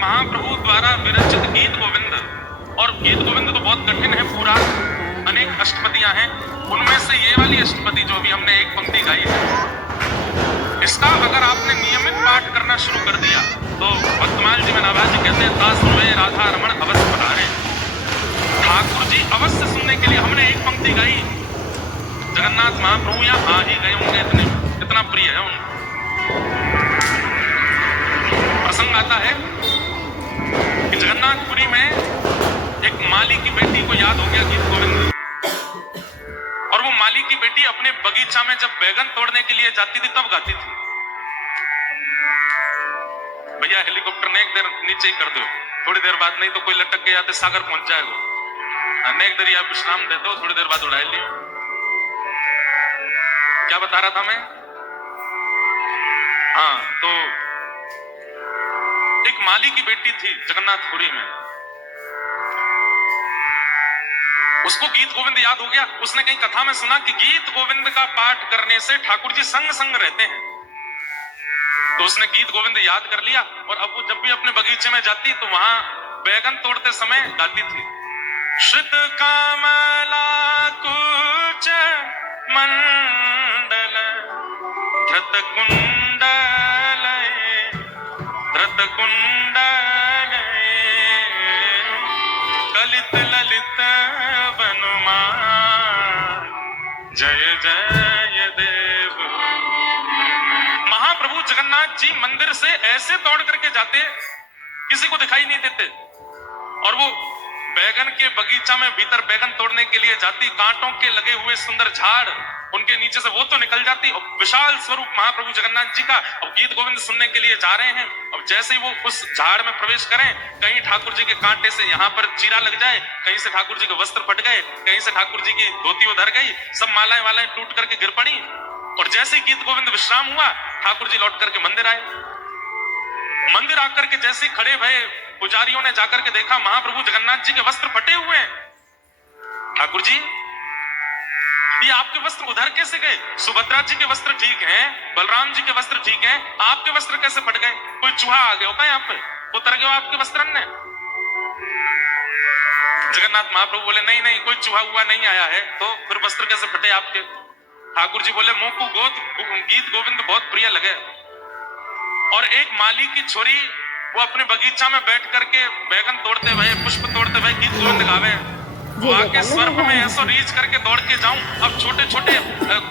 महाप्रभु द्वारा विरचित गीत गोविंद, और गीत गोविंद तो बहुत कठिन है पूरा, अनेक अष्टपदियां हैं, उनमें से ये वाली अष्टपदी जो भी हमने एक पंक्ति गाई है, इसका अगर आपने नियमित पाठ करना शुरू कर दिया तो भक्तमाल जी मनाभाजी कहते हैं दास सुनवे राधा रमण अवश्य पधारे। ठाकुर जी अवश्य सुनने के लिए हमने एक पंक्ति गाई, जगन्नाथ महाप्रभु यहाँ आ ही गए होंगे, इतना प्रिय है उनको। प्रसंग आता है कि जगन्नाथपुरी में एक माली की बेटी को याद हो गया गीत गोविंद, और वो माली की बेटी अपने बगीचा में जब बैगन तोड़ने के लिए जाती थी तब गाती थी। भैया हेलीकॉप्टर ने एक देर नीचे ही कर दो, थोड़ी देर बाद, नहीं तो कोई लटक के आते सागर पहुंच जाएगा। अनेक देर या विश्राम दे दो, थोड़ी देर बाद उड़ा लियो। क्या बता रहा था मैं? हाँ, तो एक माली की बेटी थी जगन्नाथपुरी में, उसको गीत गोविंद याद हो गया। उसने कहीं कथा में सुना कि गीत गोविंद का पाठ करने से ठाकुर जी संग संग रहते हैं, तो उसने गीत गोविंद याद कर लिया, और अब वो जब भी अपने बगीचे में जाती तो वहां बैगन तोड़ते समय गाती थी, श्रित कमला कुच मंडल धृत कुंडल धृत कुंडल कलित ललित वनुमान जय जय देव। महाप्रभु जगन्नाथ जी मंदिर से ऐसे दौड़ करके जाते, किसी को दिखाई नहीं देते, और वो बैगन के बगीचा में भीतर बैगन तोड़ने के लिए जाती, कांटों के लगे हुए सुंदर झाड़, उनके नीचे से वो तो निकल जाती, और विशाल स्वरूप महाप्रभु जगन्नाथ जी का, अब गीत गोविंद सुनने के लिए जा रहे हैं। अब जैसे ही वो उस झाड़ में प्रवेश करें, कहीं ठाकुर जी के कांटे से यहाँ पर चीरा लग जाए, कहीं से ठाकुर जी के वस्त्र फट गए, कहीं से ठाकुर जी की धोती उधर गई, सब मालाएं वालाएं टूट करके गिर पड़ी, और जैसे ही गीत गोविंद विश्राम हुआ, ठाकुर जी लौट करके मंदिर आए। मंदिर आकर के जैसे खड़े भये, पुजारियों ने जाकर के देखा महाप्रभु जगन्नाथ जी के वस्त्र फटे हुए हैं। ठाकुर जी, ये आपके वस्त्र उधर कैसे गए? सुभद्रा जी के वस्त्र ठीक हैं, बलराम जी के वस्त्र ठीक हैं, आपके वस्त्र कैसे फट गए? कोई चूहा आ गया होगा यहाँ पे, उतर गया आपके वस्त्र में? जगन्नाथ महाप्रभु बोले नहीं नहीं, कोई चूहा हुआ नहीं आया है, तो फिर वस्त्र कैसे फटे आपके? ठाकुर जी बोले मोकू गीत गोविंद बहुत प्रिय लगे, और एक माली की छोरी वो अपने बगीचा में बैठ करके बैगन तोड़ते हुए, पुष्प तोड़ते हुए गीत गोविंद गावे, वो आके स्वर्प में ऐसा रीच करके दौड़ के जाऊं, अब छोटे छोटे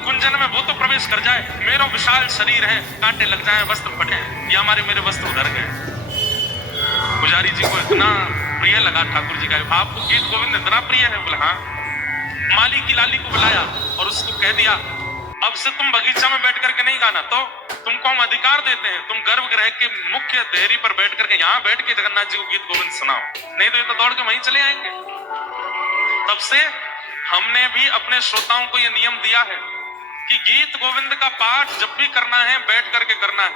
कुंजन में वो तो प्रवेश कर जाए, मेरा विशाल शरीर है, कांटे लग जाए, वस्त्र फटे, ये हमारे मेरे वस्त्र उधर गए। पुजारी जी को इतना प्रिय लगा ठाकुर जी का, आपको गीत गोविंद इतना प्रिय है? बोला हाँ। माली की लाली को बुलाया और उसको कह दिया, अब से तुम बगीचा में बैठ करके नहीं गाना, तो तुमको हम अधिकार देते हैं, तुम गर्भगृह के मुख्य देहरी पर बैठ करके यहाँ बैठ के जगन्नाथ जी को गीत गोविंद सुनाओ, नहीं तो ये तो दौड़ के वहीं चले आएंगे। तब से हमने भी अपने श्रोताओं को यह नियम दिया है कि गीत गोविंद का पाठ जब भी करना है बैठ करके करना है।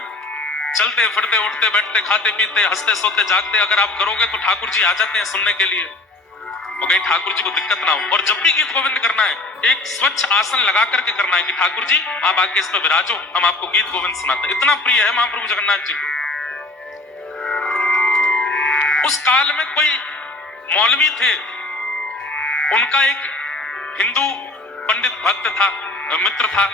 चलते फिरते उठते बैठते खाते पीते हंसते सोते जागते अगर आप करोगे तो ठाकुर जी आ जाते हैं सुनने के लिए, तो कहीं ठाकुर जी को दिक्कत ना हो। और जब भी गीत गोविंद करना है एक स्वच्छ आसन लगा करके करना है कि ठाकुर जी आप आके इस पर विराजो, हम आपको गीत गोविंद सुनाते हैं। इतना प्रिय है महाप्रभु जगन्नाथ जी को। उस काल में कोई मौलवी थे, उनका एक हिंदू पंडित भक्त था, मित्र था,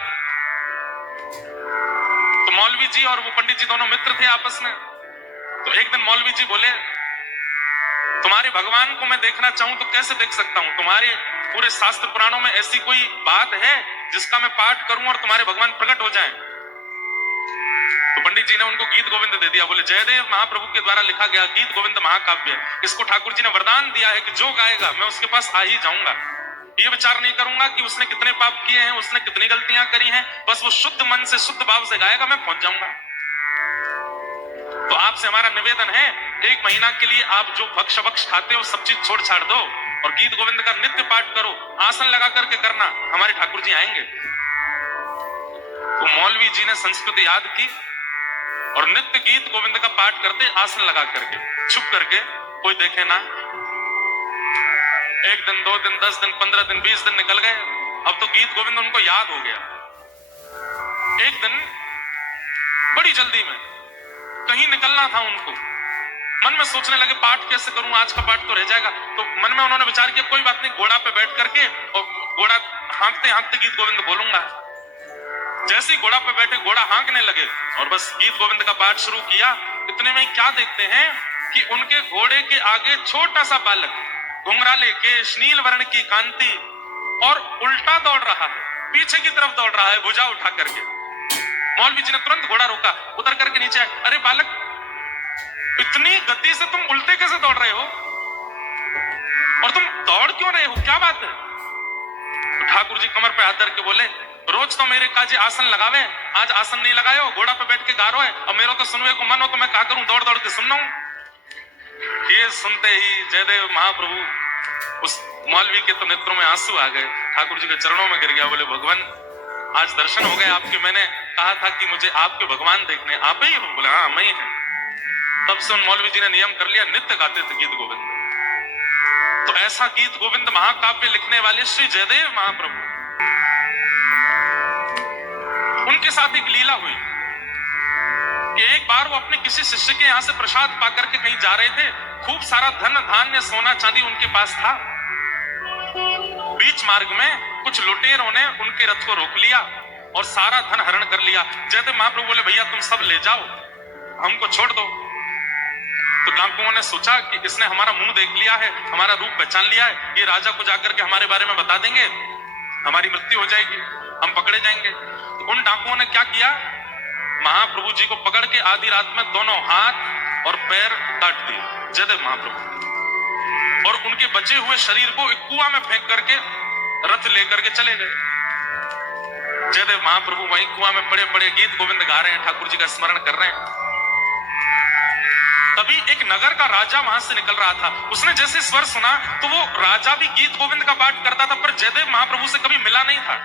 तो मौलवी जी और वो पंडित जी दोनों मित्र थे आपस में। तो एक दिन मौलवी जी बोले, तुम्हारे भगवान को मैं देखना चाहूं तो कैसे देख सकता हूं? तुम्हारे पूरे शास्त्र पुराणों में ऐसी कोई बात है जिसका मैं पाठ करूं और तुम्हारे भगवान प्रकट हो जाएं? तो पंडित जी ने उनको गीत गोविंद दे दिया। बोले जयदेव महाप्रभु के द्वारा लिखा गया गीत गोविंद महाकाव्य, इसको ठाकुर जी ने वरदान दिया है कि जो गाएगा मैं उसके पास आ ही जाऊंगा। ये विचार नहीं करूंगा कि उसने कितने पाप किए हैं, उसने कितनी गलतियां करी हैं, बस वो शुद्ध मन से शुद्ध भाव से गाएगा, मैं पहुंच जाऊंगा। तो आपसे हमारा निवेदन है, एक महीना के लिए आप जो भक्ष वक्ष खाते हो सब चीज छोड़ छाड़ दो और गीत गोविंद का नित्य पाठ करो, आसन लगा करके करना, हमारे ठाकुर जी आएंगे। तो मौलवी जी ने संस्कृत याद की और नित्य गीत गोविंद का पाठ करते, आसन लगा करके, छुप करके, कोई देखे ना। 1 दिन 2 दिन 10 दिन 15 दिन 20 दिन निकल गए, अब तो गीत गोविंद उनको याद हो गया। एक दिन बड़ी जल्दी में कहीं निकलना था उनको, मन में सोचने लगे पाठ कैसे करूं, आज का पाठ तो रह जाएगा। तो मन में उन्होंने विचार किया कोई बात नहीं, घोड़ा पे बैठ करके और घोड़ा हाँकते हाँकते गीत गोविंद बोलूंगा। जैसे ही घोड़ा पे बैठे घोड़ा हाँकने लगे और बस गीत गोविंद का पाठ शुरू किया। इतने में क्या देखते हैं कि उनके घोड़े के आगे छोटा सा बालक घुंघराले केश, नील वर्ण की कांति और उल्टा दौड़ रहा है, पीछे की तरफ दौड़ रहा है भुजा उठा करके। मौलवी जी ने तुरंत घोड़ा रोका, उतर करके नीचे आए। अरे बालक, इतनी गति से तुम उल्टे कैसे दौड़ रहे हो और तुम दौड़ क्यों रहे हो, क्या बात है? तो ठाकुर जी कमर पे हाथ धर के बोले, रोज तो मेरे काजी आसन लगावे, आज आसन नहीं लगाए हो, घोड़ा पे बैठ के गा रहे हो। अब मेरे को सुनवे को मन हो तो मैं क्या करूं, दौड़ दौड़ के सुनना हूं। ये सुनते ही जयदेव महाप्रभु उस मौलवी के तो नेत्रों में आंसू आ गए, ठाकुर जी के चरणों में गिर गया। बोले भगवान आज दर्शन हो गए आपके, मैंने कहा था कि मुझे आपके भगवान देखने, आप ही हो? बोले हाँ मैं ही है। तब से उन मौलवी जी ने नियम कर लिया, नित्य गाते थे गीत गोविंद। तो ऐसा गीत गोविंद महाकाव्य लिखने वाले श्री जयदेव महाप्रभु, उनके साथ एक लीला हुई कि एक बार वो अपने किसी शिष्य के यहां से प्रसाद पाकर के कहीं जा रहे थे। खूब सारा धन धान्य सोना चांदी उनके पास था। बीच मार्ग में कुछ लुटेरों ने उनके रथ को रोक लिया और सारा धन हरण कर लिया। जयदेव महाप्रभु बोले भैया तुम सब ले जाओ, हमको छोड़ दो। तो डाकुओं ने सोचा कि इसने हमारा मुंह देख लिया है, हमारा रूप पहचान लिया है, ये राजा को जाकर के हमारे बारे में बता देंगे, हमारी मृत्यु हो जाएगी, हम पकड़े जाएंगे। तो उन डाकुओं ने क्या किया, महाप्रभु जी को पकड़ के आधी रात में दोनों हाथ और पैर काट दिए जयदेव महाप्रभु, और उनके बचे हुए शरीर को एक कुआं में फेंक करके रथ लेकर के चले गए। जयदेव महाप्रभु वहीं कुआं में बड़े बड़े गीत गोविंद गा रहे हैं, ठाकुर जी का स्मरण कर रहे हैं। तभी एक नगर का राजा वहां से निकल रहा था। उसने जैसे स्वर सुना तो वो राजा भी गीत गोविंद का पाठ करता था, पर जयदेव महाप्रभु से कभी मिला नहीं था।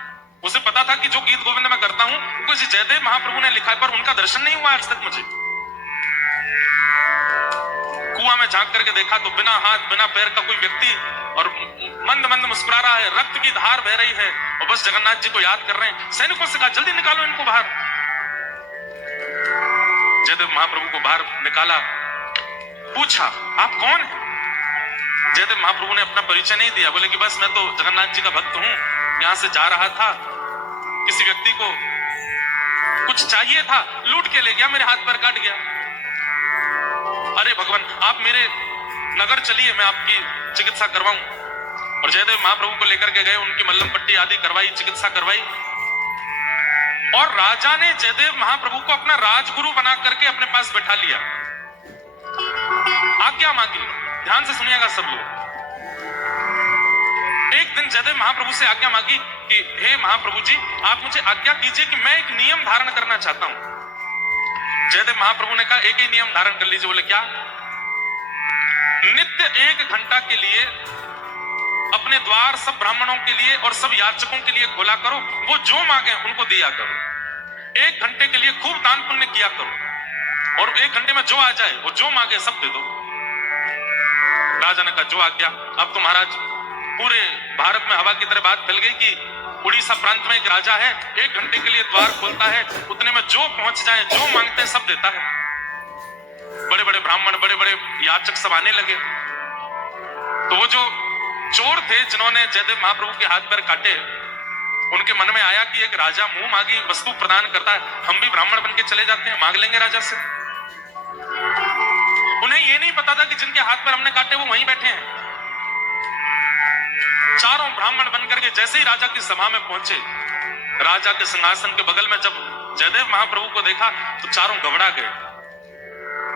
उसे पता था कि जो गीत गोविंद मैं करता हूं वो किसी जयदेव महाप्रभु ने लिखा है, पर उनका दर्शन नहीं हुआ आज तक मुझे। कुआं में झांक करके देखा तो बिना हाथ बिना पैर का कोई व्यक्ति और मंद मंद मुस्कुरा रहा है, रक्त की धार बह रही है और बस जगन्नाथ जी को याद कर रहे हैं। सैनिकों से कहा जल्दी निकालो इनको बाहर। जयदेव महाप्रभु को बाहर निकाला, पूछा आप कौन हैं? जयदेव महाप्रभु ने अपना परिचय नहीं दिया, बोले कि बस मैं तो जगन्नाथ जी का भक्त हूं, यहां से जा रहा था, किसी व्यक्ति को कुछ चाहिए था, लूट के ले गया, मेरे हाथ पैर काट गया। अरे भगवान आप मेरे नगर चलिए, मैं आपकी चिकित्सा करवाऊं। और जयदेव महाप्रभु को लेकर के गए, उनकी मल्लम पट्टी आदि करवाई, चिकित्सा करवाई। और राजा ने जयदेव महाप्रभु को अपना राजगुरु बना करके अपने पास बैठा लिया। आज्ञा मांगी, ध्यान से सुनिएगा सब लोग। एक दिन जयदेव महाप्रभु से आज्ञा मांगी कि हे महाप्रभु जी आप मुझे आज्ञा कीजिए कि मैं एक नियम धारण करना चाहता हूं। जयदेव महाप्रभु ने कहा एक ही नियम धारण कर लीजिए। बोले क्या? नित्य 1 घंटा के लिए अपने द्वार सब ब्राह्मणों के लिए और सब याचकों के लिए खोला करो, वो जो मांगे उनको दिया करो। 1 घंटे के लिए खूब दान पुण्य किया करो और 1 घंटे में जो आ जाए वो जो मांगे सब दे दो। राजा ने कहा जो आज्ञा। अब तो महाराज पूरे भारत में हवा की तरह बात फैल गई कि उड़ीसा प्रांत में एक राजा है, 1 घंटे के लिए द्वार खोलता है, उतने में जो पहुंच जाए जो मांगते हैं सब देता है। बड़े बड़े ब्राह्मण बड़े बड़े याचक सब आने लगे। तो वो जो चोर थे जिन्होंने जयदेव महाप्रभु के हाथ पैर काटे, उनके मन में आया कि एक राजा मुंह मांगी वस्तु प्रदान करता है, हम भी ब्राह्मण बन के चले जाते हैं, मांग लेंगे राजा से। उन्हें ये नहीं पता था कि जिनके हाथ पैर हमने काटे वो वहीं बैठे हैं। चारों ब्राह्मण बनकर के जैसे ही राजा की सभा में पहुंचे, राजा के सिंहासन के बगल में जब जयदेव महाप्रभु को देखा तो चारों घबरा गए।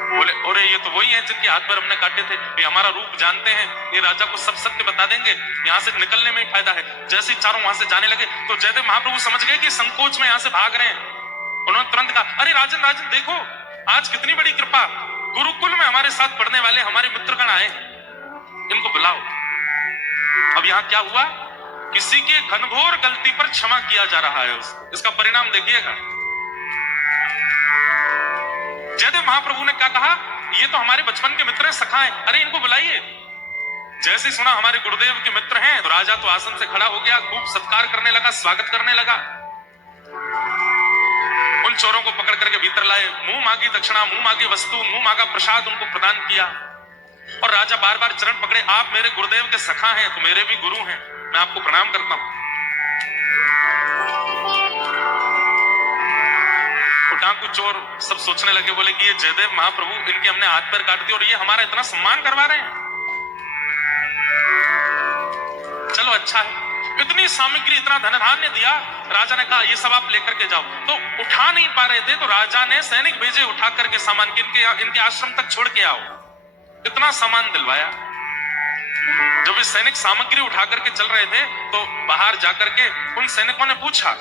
बोले अरे ये तो वही है जिनके हाथ पैर हमने काटे थे, ये हमारा रूप जानते हैं, ये राजा को सब सत्य बता देंगे, यहाँ से निकलने में ही फायदा है। जैसे ही चारों वहां से जाने लगे तो जयदेव महाप्रभु समझ गए कि संकोच में यहाँ से भाग रहे हैं। उन्होंने तुरंत कहा अरे राजन राजन देखो आज कितनी बड़ी कृपा, गुरुकुल में हमारे साथ पढ़ने वाले हमारे मित्रगण आए, इनको बुलाओ। अब यहाँ क्या हुआ, किसी के घनघोर गलती पर क्षमा किया जा रहा है, इसका परिणाम देखिएगा। जयदेव महाप्रभु ने क्या कहा, ये तो हमारे बचपन के मित्र हैं, सखा हैं, अरे इनको बुलाइए। जैसे सुना हमारे गुरुदेव के मित्र हैं तो राजा तो आसन से खड़ा हो गया, खूब सत्कार करने लगा, स्वागत करने लगा। उन चोरों को पकड़ करके भीतर लाए, मुंह मांगी दक्षिणा, मुंह मांगी वस्तु, मुंह मांगा प्रसाद उनको प्रदान किया। और राजा बार बार चरण पकड़े, आप मेरे गुरुदेव के सखा हैं तो मेरे भी गुरु हैं, मैं आपको प्रणाम करता हूं। डाकू चोर सब सोचने लगे, बोले कि ये जयदेव महाप्रभु, इनके हमने हाथ पैर काट दिए और ये हमारा इतना सम्मान करवा रहे हैं, चलो अच्छा है। इतनी सामग्री, इतना धन धान्य दिया। राजा ने कहा ये सब आप लेकर के जाओ। तो उठा नहीं पा रहे थे तो राजा ने सैनिक भेजे उठा करके सामान के इनके आश्रम तक छोड़ के आओ। इतना सामान दिलवाया। जब ये सैनिक सामग्री उठा करके चल रहे थे तो बाहर जाकर के उन सैनिकों ने पूछा,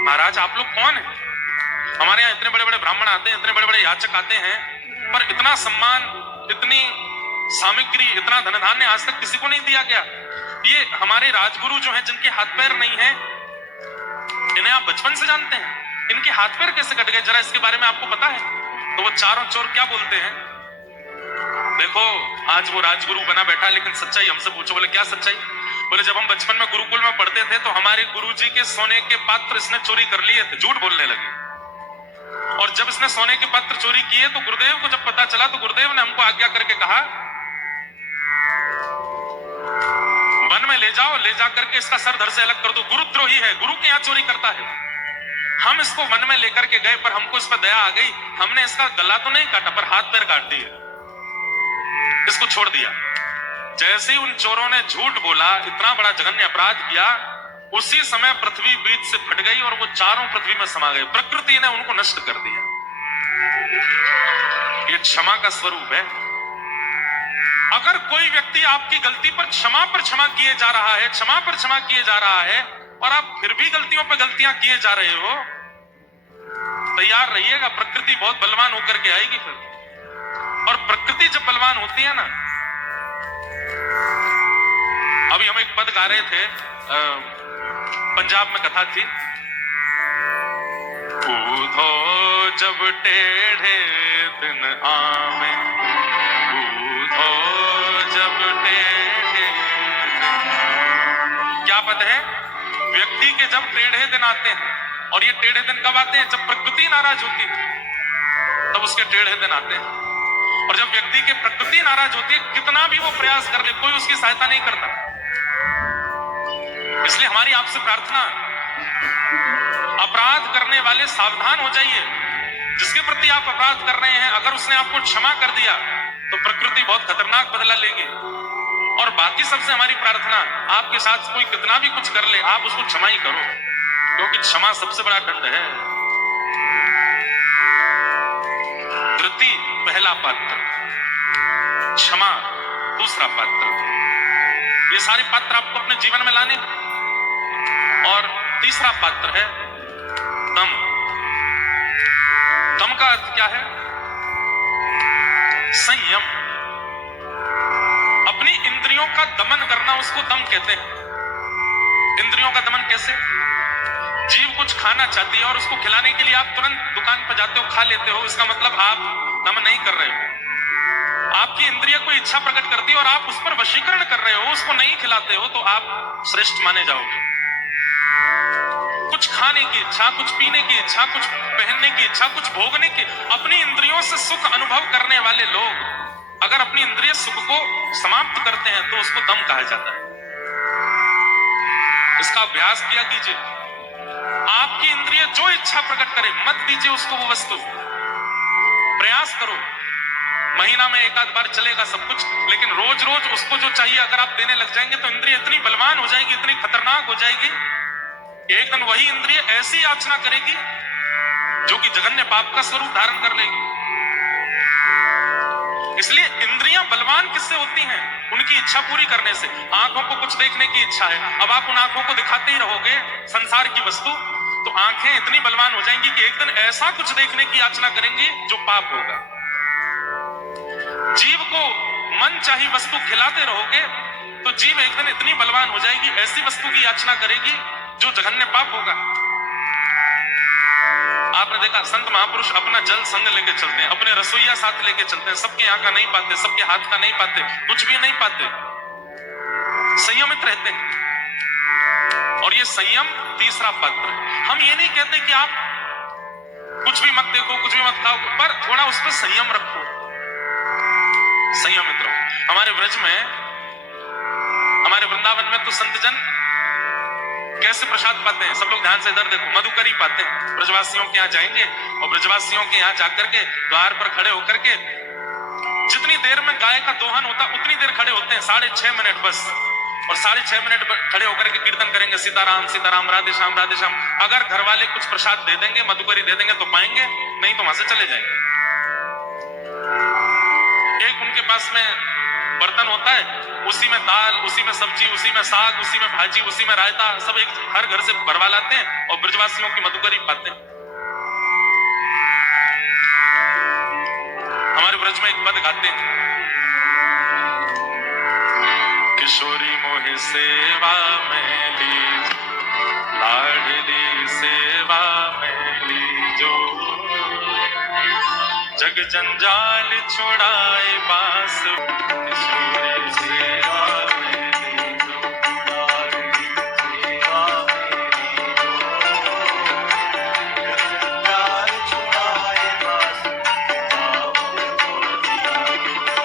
महाराज आप लोग कौन हैं? हमारे यहाँ इतने बड़े बड़े ब्राह्मण आते हैं, इतने बड़े बड़े याचक आते हैं, पर इतना सम्मान, इतनी सामग्री, इतना धन धान्य आज तक किसी को नहीं दिया गया। ये हमारे राजगुरु जो हैं, जिनके हाथ पैर नहीं हैं, इन्हें आप बचपन से जानते हैं, इनके हाथ पैर कैसे कट गए, जरा इसके बारे में आपको पता है? तो वो चारों चोर क्या बोलते हैं, देखो आज वो राजगुरु बना बैठा, लेकिन सच्चाई हमसे पूछो। बोले क्या सच्चाई? बोले जब हम बचपन में गुरुकुल में पढ़ते थे तो हमारे गुरुजी के सोने के पात्र इसने चोरी कर लिए थे। झूठ बोलने लगे। और जब इसने सोने के पात्र चोरी किए तो गुरुदेव को जब पता चला तो गुरुदेव ने हमको आज्ञा करके कहा, वन में ले जाओ, ले जा करके इसका सर धड़ से अलग कर दो, गुरुद्रोही है, गुरु के यहाँ चोरी करता है। हम इसको वन में लेकर के गए पर हमको इस पर दया आ गई, हमने इसका गला तो नहीं काटा पर हाथ पैर काट दिए, इसको छोड़ दिया। जैसे ही उन चोरों ने झूठ बोला, इतना बड़ा जघन्य अपराध किया, उसी समय पृथ्वी बीच से फट गई और वो चारों पृथ्वी में समा गए। प्रकृति ने उनको नष्ट कर दिया। ये क्षमा का स्वरूप है। अगर कोई व्यक्ति आपकी गलती पर क्षमा किए जा रहा है, क्षमा पर क्षमा किए जा रहा है, और आप फिर भी गलतियों पर गलतियां किए जा रहे हो, तैयार रहिएगा, प्रकृति बहुत बलवान होकर के आएगी फिर। और प्रकृति जब बलवान होती है ना, अभी हम एक पद गा रहे थे, पंजाब में कथा थी, पूधो जब टेढ़े दिन आवे, पूधो जब टेढ़े। क्या पद है? व्यक्ति के जब टेढ़े दिन आते हैं, और ये टेढ़े दिन कब आते हैं? जब प्रकृति नाराज होती है तब उसके टेढ़े दिन आते हैं। और जब व्यक्ति की प्रकृति नाराज होती है, कितना भी वो प्रयास कर ले, कोई उसकी सहायता नहीं करता। इसलिए हमारी आपसे प्रार्थना, अपराध करने वाले सावधान हो जाइए। जिसके प्रति आप अपराध कर रहे हैं, अगर उसने आपको क्षमा कर दिया तो प्रकृति बहुत खतरनाक बदला लेगी। और बाकी सबसे हमारी प्रार्थना, आपके साथ कोई कितना भी कुछ कर ले, आप उसको क्षमा ही करो, क्योंकि क्षमा सबसे बड़ा दंड है। धृति पहला पात्र, क्षमा दूसरा पात्र। ये सारे पात्र आपको अपने जीवन में लाने। और तीसरा पात्र है दम। दम का अर्थ क्या है? संयम। अपनी इंद्रियों का दमन करना, उसको दम कहते हैं। इंद्रियों का दमन कैसे? जीव कुछ खाना चाहती है और उसको खिलाने के लिए आप तुरंत दुकान पर जाते हो, खा लेते हो, इसका मतलब आप दम नहीं कर रहे हो। आपकी इंद्रिय कोई इच्छा प्रकट करती है और आप उस पर वशीकरण कर रहे हो, उसको नहीं खिलाते हो, तो आप श्रेष्ठ माने जाओगे। कुछ खाने की इच्छा, कुछ पीने की इच्छा, कुछ पहनने की इच्छा, कुछ भोगने की, अपनी इंद्रियों से सुख अनुभव करने वाले लोग अगर अपनी इंद्रिय सुख को समाप्त करते हैं तो उसको दम कहा जाता है। इसका अभ्यास किया कीजिए। आपकी इंद्रिय जो इच्छा प्रकट करे, मत दीजिए उसको वो वस्तु। प्रयास करो, महीना में एक आध बार चलेगा सब कुछ, लेकिन रोज रोज उसको जो चाहिए अगर आप देने लग जाएंगे तो इंद्रिय इतनी बलवान हो जाएगी, इतनी खतरनाक हो जाएगी, एक दिन वही इंद्रिय ऐसी याचना करेगी जो कि जघन्य पाप का स्वरूप धारण कर लेगी। इसलिए इंद्रियां बलवान किससे होती हैं? उनकी इच्छा पूरी करने से। आंखों को कुछ देखने की इच्छा है, अब आप उन आंखों को दिखाते ही रहोगे संसार की वस्तु, तो आंखें इतनी बलवान हो जाएंगी कि एक दिन ऐसा कुछ देखने की याचना करेंगी जो पाप होगा। जीव को मन चाही वस्तु खिलाते रहोगे तो जीव एक दिन इतनी बलवान हो जाएगी, ऐसी वस्तु की याचना करेगी जो जघन्य पाप होगा। आपने देखा संत महापुरुष अपना जल संग लेके चलते हैं, अपने रसोईया साथ लेके चलते हैं, सबके यहाँ का नहीं पाते, सबके हाथ का नहीं पाते, कुछ भी नहीं पाते, संयमित रहते हैं। और ये संयम तीसरा पात्र है। हम ये नहीं कहते कि आप कुछ भी मत देखो, कुछ भी मत खाओ, पर थोड़ा उस पर संयम रखो। संयम मित्रों, हमारे ब्रज में, हमारे वृंदावन में तो संत जन कैसे प्रसाद पाते हैं? सब लोग ध्यान से इधर देखो, मधुकरी पाते हैं। ब्रजवासियों के यहाँ जाएंगे और ब्रजवासियों के यहाँ जाकर के द्वार पर खड़े होकर के जितनी देर में गाय का दोहन होता उतनी देर खड़े होते हैं, 6.5 मिनट बस। और 6.5 मिनट खड़े होकर के कीर्तन करेंगे, सीताराम सीताराम, राधे श्याम राधे श्याम। अगर घर वाले कुछ प्रसाद दे देंगे, मधुकरी दे देंगे तो पाएंगे, नहीं तो वहां से चले जाएंगे। एक उनके पास में बर्तन होता है, उसी में दाल, उसी में सब्जी, उसी में साग, उसी में भाजी, उसी में रायता, सब एक हर घर से भरवा लाते हैं और ब्रजवासियों की मधुकरी पाते हैं। हमारे ब्रज में एक पद गाते हैं, किशोरी मोहि सेवा में लीज, लाडली सेवा में लीजो, जग जंजाल छुड़ाए बास, किशोरी सेवा में लीजो, लाडली सेवा में लीजो, जग जंजाल छुड़ाए बास,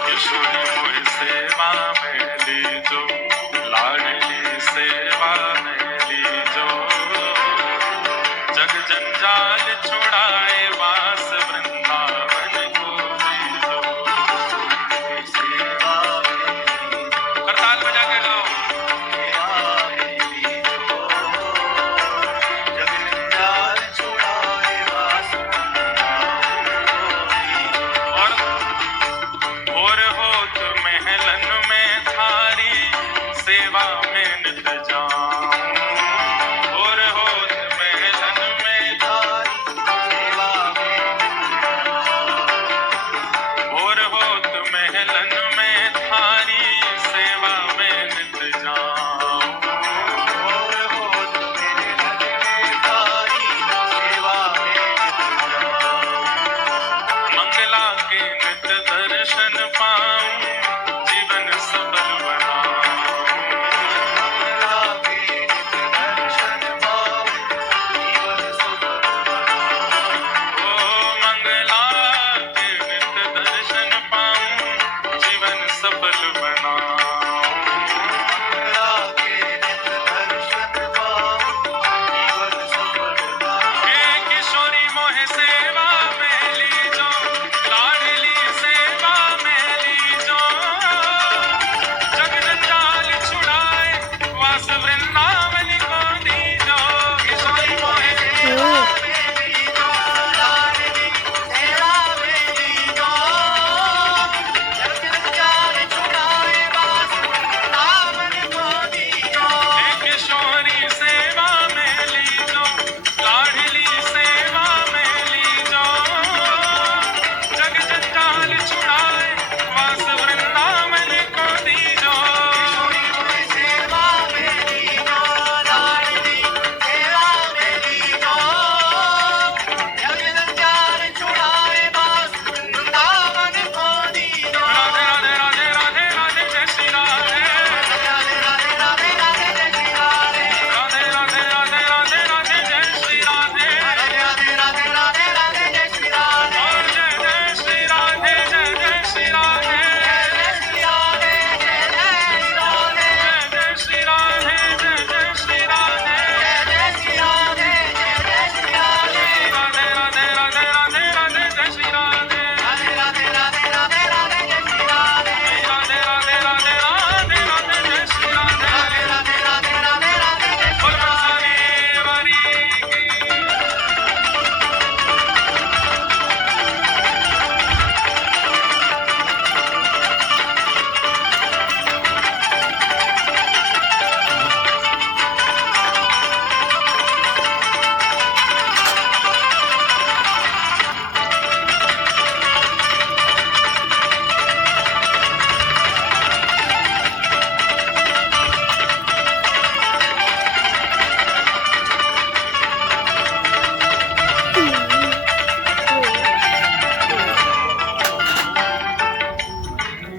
किशोरी मोहि सेवा में लीजो, लाडली सेवा में लीजो, जग जंजाल छुड़ाए बास, वृंदावन को लीजो, सेवा में लीजो। करताल बजा के गाओ, जग जंजाल छुड़ाए बास, और होत महलन में थारी सेवा में नित जाऊं, और होत महलन में थारी सेवा में नित जाऊं, और होत महलन में थारी सेवा में नित जाऊं, और होत महलन में थारी सेवा में नित जाऊं, मंगला के नित दर्शन पाऊं, जीवन सफल बनाऊं, मंगला के नित दर्शन पाऊं, जीवन सफल बनाऊं, ओ मंगला के नित दर्शन पाऊं, जीवन सफल बनाऊं, मंगला के नित दर्शन पाऊं, जीवन सफल बनाऊं। हे किशोरी मोहि सेवा में लीजो, लाडली सेवा में लीजो, जग जंजाल छुड़ाए वास वृंदावन को दीजो, किशोरी मोहि सेवा में लीजो, लाडली सेवा में लीजो, जग जंजाल छुड़ाए वास वृंदावन को दीजो, हे किशोरी सेवा में लीजो, लाडली सेवा में लीजो, जग जंजाल छुड़ाए वास वृंदावन को दीजो, किशोरी मोहि सेवा में लीजो, लाडली सेवा में लीजो, जग जंजाल छुड़ाए वास वृंदावन को दीजो। राधे राधे राधे राधे जय श्री राधे, राधे राधे राधे राधे जय श्री राधे, राधे राधे राधे राधे राधे जय श्री राधे, राधे राधे राधे राधे राधे जय श्री राधे, और जय जय श्री राधे, जय जय श्री राधे, जय श्री राधे, जय जय श्री राधे, जय श्री राधे, जय जय श्री राधे, जय जय श्री राधे, जय जय श्री राधे, राधे राधे राधे राधे राधे जय श्री राधे, राधे राधे राधे राधे राधे जय श्री राधे, राधे राधे राधे राधे राधे जय श्री राधे, राधे राधे राधे राधे राधे जय श्री राधे, वारी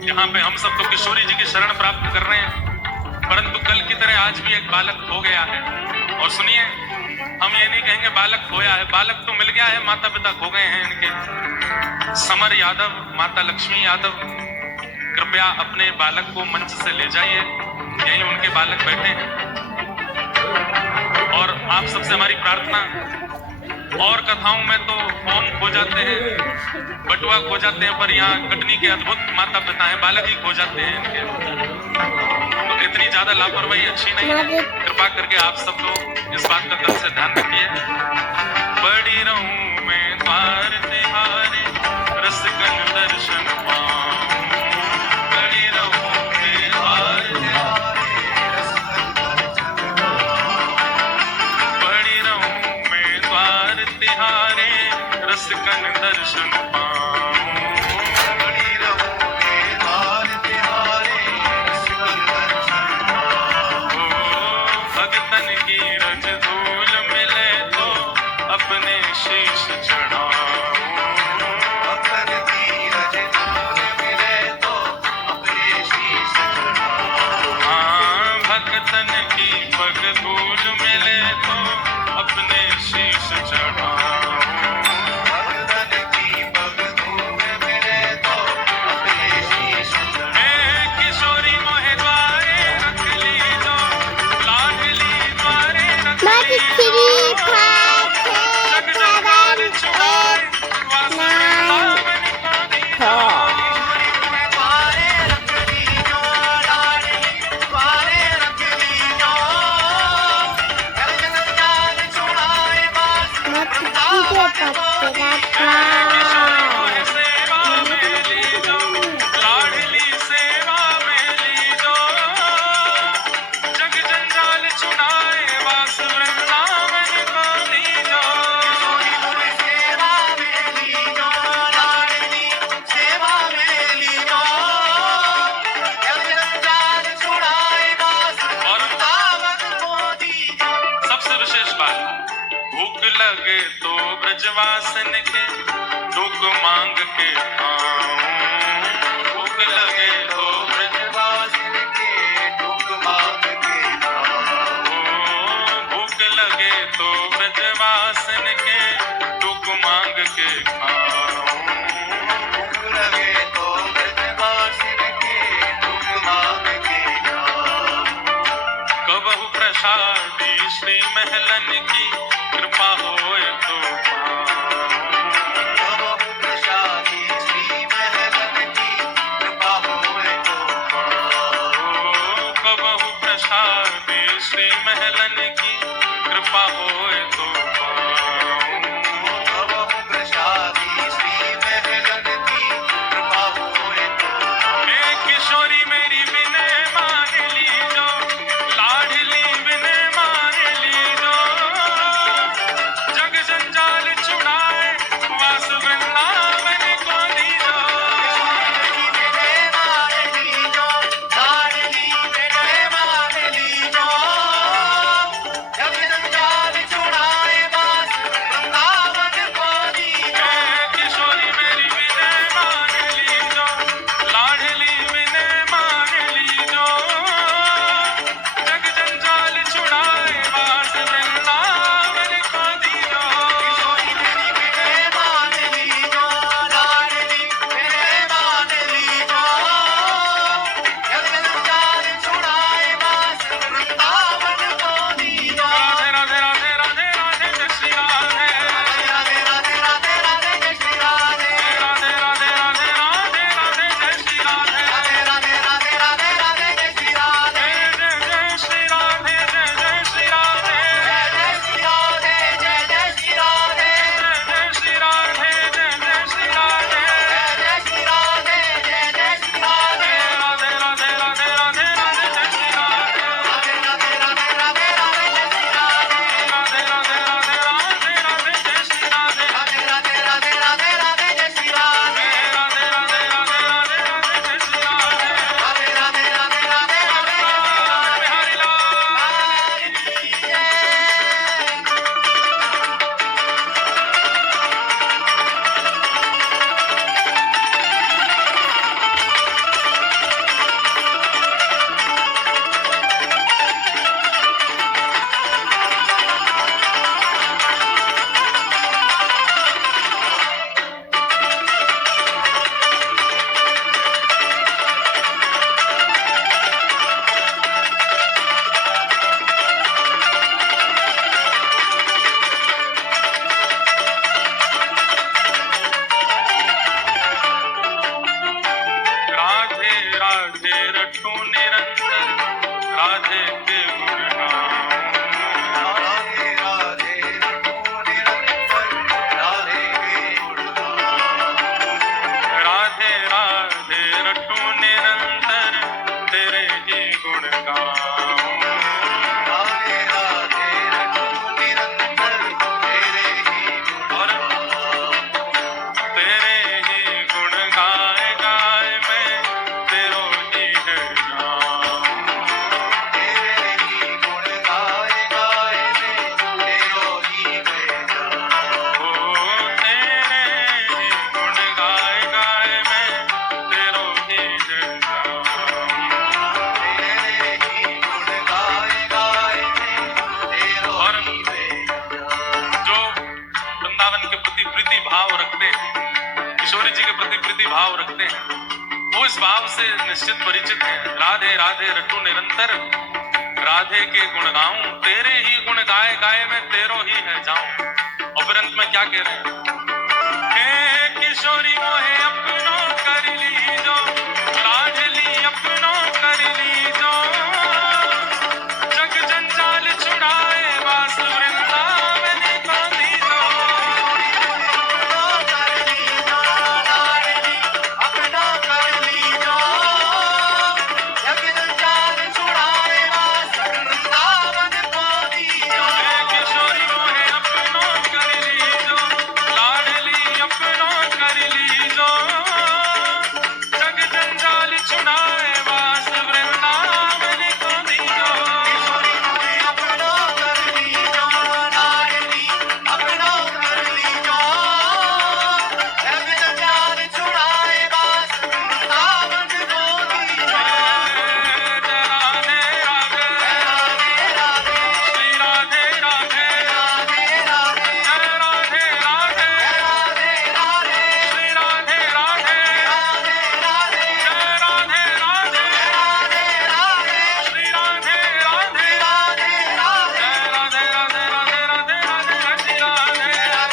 यहाँ पे हम सब तो किशोरी जी की शरण प्राप्त कर रहे हैं, परंतु कल की तरह आज भी एक बालक हो गया है। और सुनिए, हम ये नहीं कहेंगे बालक खोया है, बालक तो मिल गया है, माता पिता खो गए हैं इनके। समर यादव, माता लक्ष्मी यादव, कृपया अपने बालक को मंच से ले जाइए, यहीं उनके बालक बैठे हैं। और आप सबसे हमारी प्रार्थना, और कथाओं में तो फोन खो जाते हैं, बटुआ खो जाते हैं, पर यहाँ कटनी के अद्भुत माता पिता हैं, बालक ही खो जाते हैं इनके। तो इतनी ज्यादा लापरवाही अच्छी नहीं है। कृपा करके आप सब लोग इस बात का कल से ध्यान रखिए। बड़ी रहूं मैं द्वार तिहारे, रस कन दर्शन पाऊं। बड़ी रहूं मैं द्वार तिहारे, बड़ी रहूं मैं द्वार तिहारे, रस कन दर्शन पाऊं। भगतन की रज धूल मिले तो अपने शीश चढ़ाऊं। भगतन की रज धूल मिले तो अपने शीश चढ़ाऊं। हाँ, भगतन की पग धूल मिले तो अपने शीश चढ़ाऊं। भगतन की पग धूल मिले तो अपने शीश चढ़ाऊं। किशोरी मोहे द्वारे रख ली जो, लाडली द्वारे रख ली जो। जग जंजाल छुड़ाए, वास वृंदावन को दीजो। किशोरी मोहे द्वारे रख ली जो, लाडली द्वारे रख ली जो। जग जंजाल छुड़ाए, वास वृंदावन को दीजो। किशोरी मोहे सेवा में लीजो, लाडली सेवा में लीजो। जग जंजाल छुड़ाए, वास वृंदावन को दीजो। किशोरी मोहे सेवा में लीजो, लाडली सेवा में लीजो। जग जंजाल छुड़ाए, वास वृंदावन को दीजो। सबसे विशेष बात, भूख लगे तो ब्रजवासन के टूक मांग के खाऊं। भूख लगे तो ब्रजवासन के टूक मांग के खाऊं। भूख लगे तो ब्रजवासन के टूक मांग के खाऊं। भूख लगे तो ब्रजवासन के टूक मांग के खाऊं। कबहु प्रसादी श्री महलन की कृपा होए तो पाऊं। कबहु प्रसादी श्री महलन की कृपा होए तो पाऊं। कबहु प्रसादी श्री महलन की कृपा होए तो पाऊं। कबहु प्रसादी श्री महलन की कृपा होए तो पाऊं। किशोरी मेरी विनय मान लीजो, लाडली विनय मान लीजो। जग जंजाल छुड़ाए, वास वृंदावन को दीजो। किशोरी विनय मान लीजो, लाडली विनय मान लीजो। जग जंजाल छुड़ाए, राधे रटूं निरंतर राधे के गुण गाऊं। राधे राधे रटूं निरंतर राधे के गुण गाऊं। राधे राधे रटूं निरंतर तेरे ही गुण गाऊं। राधे राधे रटूं निरंतर तेरे ही गुण गाऊं। तेरे ही गुण गाए गाए मैं तेरो ही है जाऊं। तेरे ही गुण गाए गाए मैं तेरो ही है जाऊं। ओ तेरे ही गुण गाए गाए मैं तेरो ही है जाऊं। तेरे ही गुण गाए गाए मैं तेरो और ही है जाऊं। जो वृंदावन के प्रति प्रीति भाव रखते हैं, किशोरी जी के प्रति प्रीति भाव रखते हैं, वो इस भाव से निश्चित परिचित हैं। राधे राधे रटूं निरंतर राधे के गुण गाऊं। तेरे ही गुण गाए गाए मैं तेरो ही है जाऊं। और फिर अंत में क्या कह रहे हैं? हे किशोरी मोहे अपनो कर लीजो, लाडली अपनो कर लीजो। जग जंजाल छुड़ाए वास वृंदावन को दीजो। अपना कर लीजो लाडली अपना कर लीजो। जग जंजाल छुड़ाए वास वृंदावन को दीजो। हे किशोरी मोहे अपनो कर लीजो, लाडली अपनो कर लीजो। जग जंजाल छुड़ाए वास वृंदावन को दीजो। किशोरी मोहे अपना कर लीजो लाडली अपना कर लीजो। जग जंजाल छुड़ाए वास वृंदावन को दीजो। जय राधे राधे राधे राधे श्री राधे राधे राधे राधे जय राधे राधे राधे राधे श्री राधे राधे राधे राधे जय राधे राधे राधे राधे श्री राधे राधे राधे राधे जय राधे राधे राधे राधे राधे जय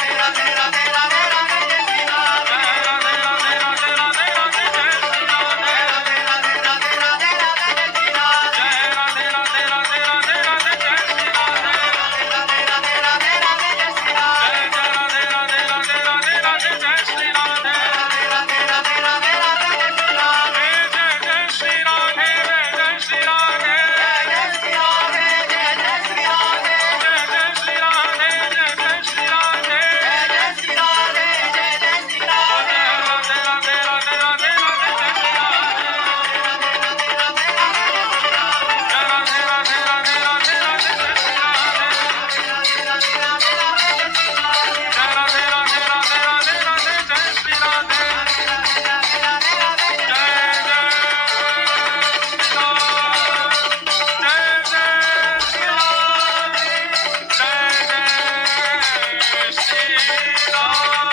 श्री राधे राधे राधे राधे राधे राधे जय श्री राधे। जय राधे राधे राधे राधे राधे जय श्री राधे राधे राधे राधे राधे राधे जय श्री राधे। जय राधे राधे राधे राधे राधे जय श्री राधे राधे राधे राधे राधे जय श्री राधे। जय राधे राधे राधे राधे राधे जय श्री राधे राधे राधे राधे राधे जय श्री राधे। जय जय श्री राधे जय श्री राधे जय श्री राधे जय श्री राधे जय जय श्री राधे जय जय श्री राधे जय श्री राधे जय श्री राधे। राधे राधे राधे राधे राधे जय श्री राधे जय राधे राधे राधे राधे राधे जय श्री राधे जय राधे राधे राधे राधे राधे जय श्री राधे जय जय श्री राम जय जय श्री राम जय जय श्री राम।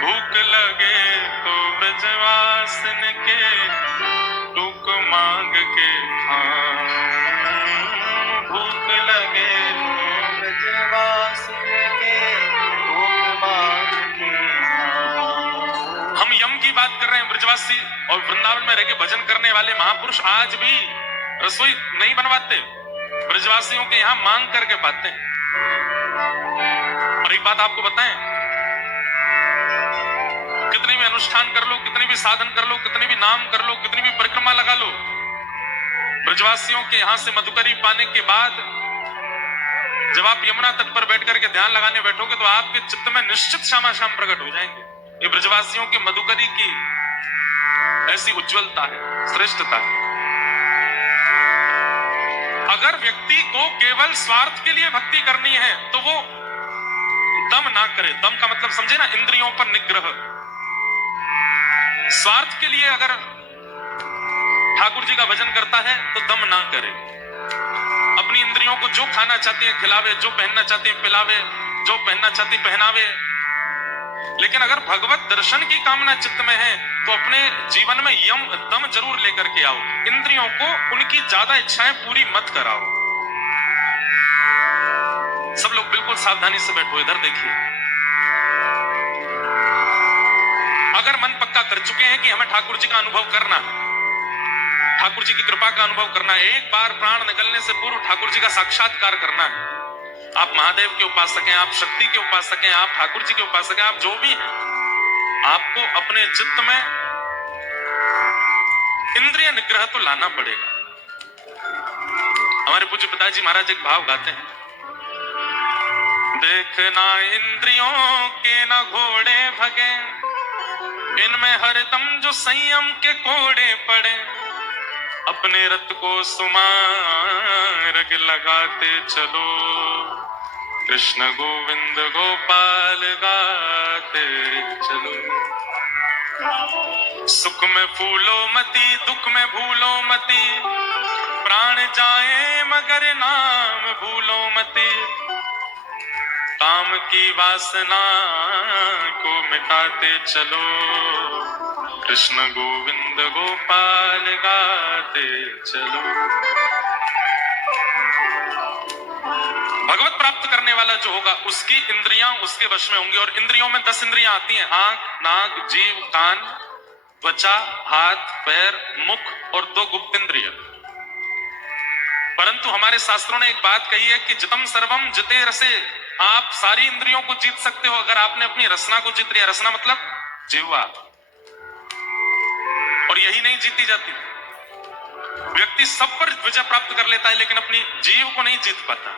भूख लगे तो ब्रजवासन के टूक मांग के खाऊं। भूख लगे ब्रजवासिन के भूख मांग के खाऊं। हम यम की बात कर रहे हैं। ब्रजवासी और वृंदावन में रह के भजन करने वाले महापुरुष आज भी रसोई नहीं बनवाते, ब्रजवासियों के यहाँ मांग करके पाते हैं। और एक बात आपको बताएं, कितने भी अनुष्ठान कर लो, कितने भी साधन कर लो, कितने भी नाम कर लो, कितनी भी परिक्रमा लगा लो, ब्रजवासियों के यहाँ से मधुकरी पाने के बाद जब आप यमुना तट पर बैठ करके ध्यान लगाने बैठोगे तो आपके चित्त में निश्चित श्यामा श्याम प्रकट हो जाएंगे। ये ब्रजवासियों की मधुकरी की ऐसी उज्जवलता है, श्रेष्ठता है। अगर व्यक्ति को केवल स्वार्थ के लिए भक्ति करनी है तो वो दम ना करे। दम का मतलब समझे ना, इंद्रियों पर निग्रह। स्वार्थ के लिए अगर ठाकुर जी का भजन करता है तो दम ना करे। अपनी इंद्रियों को जो खाना चाहती है खिलावे, जो पहनना चाहती है पिलावे, जो पहनना चाहती पहनावे। लेकिन अगर भगवत दर्शन की कामना चित्त में है तो अपने जीवन में यम दम जरूर लेकर के आओ। इंद्रियों को उनकी ज्यादा इच्छाएं पूरी मत कराओ। सब लोग बिल्कुल सावधानी से बैठो, इधर देखिए। कर चुके हैं कि हमें ठाकुर जी का अनुभव करना है, ठाकुर जी की कृपा का अनुभव करना है। एक बार प्राण निकलने से पूर्व ठाकुर जी का साक्षात्कार करना है। आप महादेव के उपासक हैं, आप शक्ति के उपासक हैं, आप ठाकुर जी के उपासक हैं, आप जो भी हैं, आपको अपने चित्त में इंद्रिय निग्रह तो लाना पड़ेगा। हमारे पूज्य पिताजी महाराज एक भाव गाते हैं, देखना इंद्रियों के न घोड़े भगे, इनमें हरदम जो संयम के कोड़े पड़े, अपने रथ को सुमार्ग लगाते चलो, कृष्ण गोविंद गोपाल गाते चलो। सुख में फूलो मती, दुख में भूलो मती, प्राण जाए मगर नाम भूलो मती, काम की वासना को मिटाते चलो, कृष्ण गोविंद गोपाल गाते चलो। भगवत प्राप्त करने वाला जो होगा उसकी इंद्रियां उसके वश में होंगी, और इंद्रियों में 10 इंद्रियां आती हैं, आंख, नाक, जीव, कान, त्वचा, हाथ, पैर, मुख और 2 गुप्त इंद्रिय। परंतु हमारे शास्त्रों ने एक बात कही है कि जितम सर्वम जिते रसे, आप सारी इंद्रियों को जीत सकते हो अगर आपने अपनी रसना को जीत लिया। रसना मतलब जिह्वा, और यही नहीं जीती जाती। व्यक्ति सब पर विजय प्राप्त कर लेता है लेकिन अपनी जीव को नहीं जीत पाता,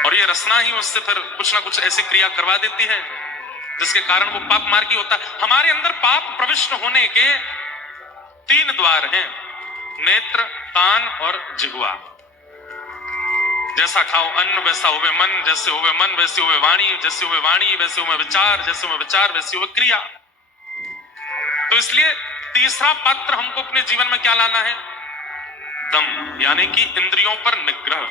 और ये रसना ही उससे फिर कुछ ना कुछ ऐसी क्रिया करवा देती है जिसके कारण वो पाप मार्गी होता है। हमारे अंदर पाप प्रविष्ट होने के 3 द्वार हैं, नेत्र, कान और जिह्वा। जैसा खाओ अन्न वैसा होवे मन, जैसे होवे मन वैसी होवे वाणी, जैसे होवे वाणी वैसे होवे विचार, जैसे होवे विचार वैसी होवे क्रिया। तो इसलिए तीसरा पात्र हमको अपने जीवन में क्या लाना है? दम, यानी कि इंद्रियों पर निग्रह।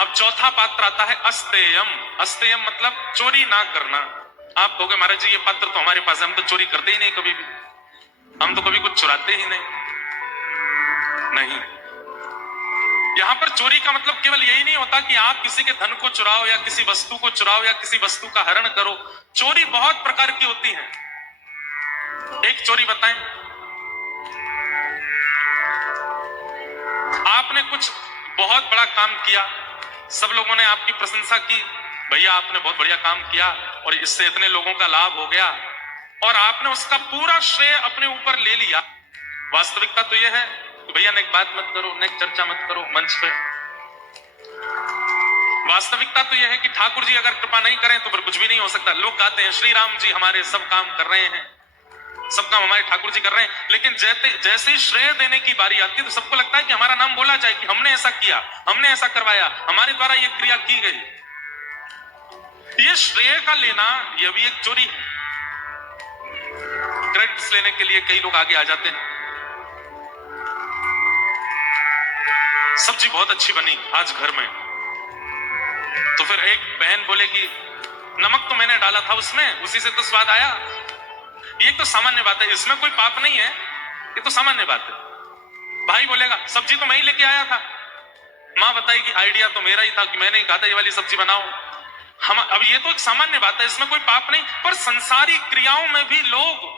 अब चौथा पात्र आता है अस्तेयम। अस्तेयम मतलब चोरी ना करना। आप कहोगे महाराज जी ये पात्र तो हमारे पास है, हम तो चोरी करते ही नहीं कभी भी, हम तो कभी कुछ चुराते ही नहीं। यहां पर चोरी का मतलब केवल यही नहीं होता कि आप किसी के धन को चुराओ या किसी वस्तु को चुराओ या किसी वस्तु का हरण करो। चोरी बहुत प्रकार की होती है। एक चोरी बताएं, आपने कुछ बहुत बड़ा काम किया, सब लोगों ने आपकी प्रशंसा की, भैया आपने बहुत बढ़िया काम किया और इससे इतने लोगों का लाभ हो गया, और आपने उसका पूरा श्रेय अपने ऊपर ले लिया। वास्तविकता तो यह है कि भैया नेक बात मत करो, नेक चर्चा मत करो मंच पे। वास्तविकता तो यह है कि ठाकुर जी अगर कृपा नहीं करें तो फिर कुछ भी नहीं हो सकता। लोग कहते हैं श्री राम जी हमारे सब काम कर रहे हैं, सब काम हमारे ठाकुर जी कर रहे हैं, लेकिन जैसे ही श्रेय देने की बारी आती है तो सबको लगता है कि हमारा नाम बोला जाए कि हमने ऐसा किया, हमने ऐसा करवाया, हमारे द्वारा यह क्रिया की गई। ये श्रेय का लेना यह भी एक चोरी है। क्रेडिट्स लेने के लिए कई लोग आगे आ जाते हैं। सब्जी बहुत अच्छी बनी आज घर में, तो फिर एक बहन बोलेगी नमक तो मैंने डाला था उसमें, उसी से तो स्वाद आया। ये तो सामान्य बात है, इसमें कोई पाप नहीं है, ये तो सामान्य बात है। भाई बोलेगा सब्जी तो मैं ही लेके आया था, माँ बताएगी आइडिया तो मेरा ही था कि मैंने ही कहा था ये वाली सब्जी बनाओ। हम अब ये तो एक सामान्य बात है, इसमें कोई पाप नहीं। पर संसारी क्रियाओं में भी लोग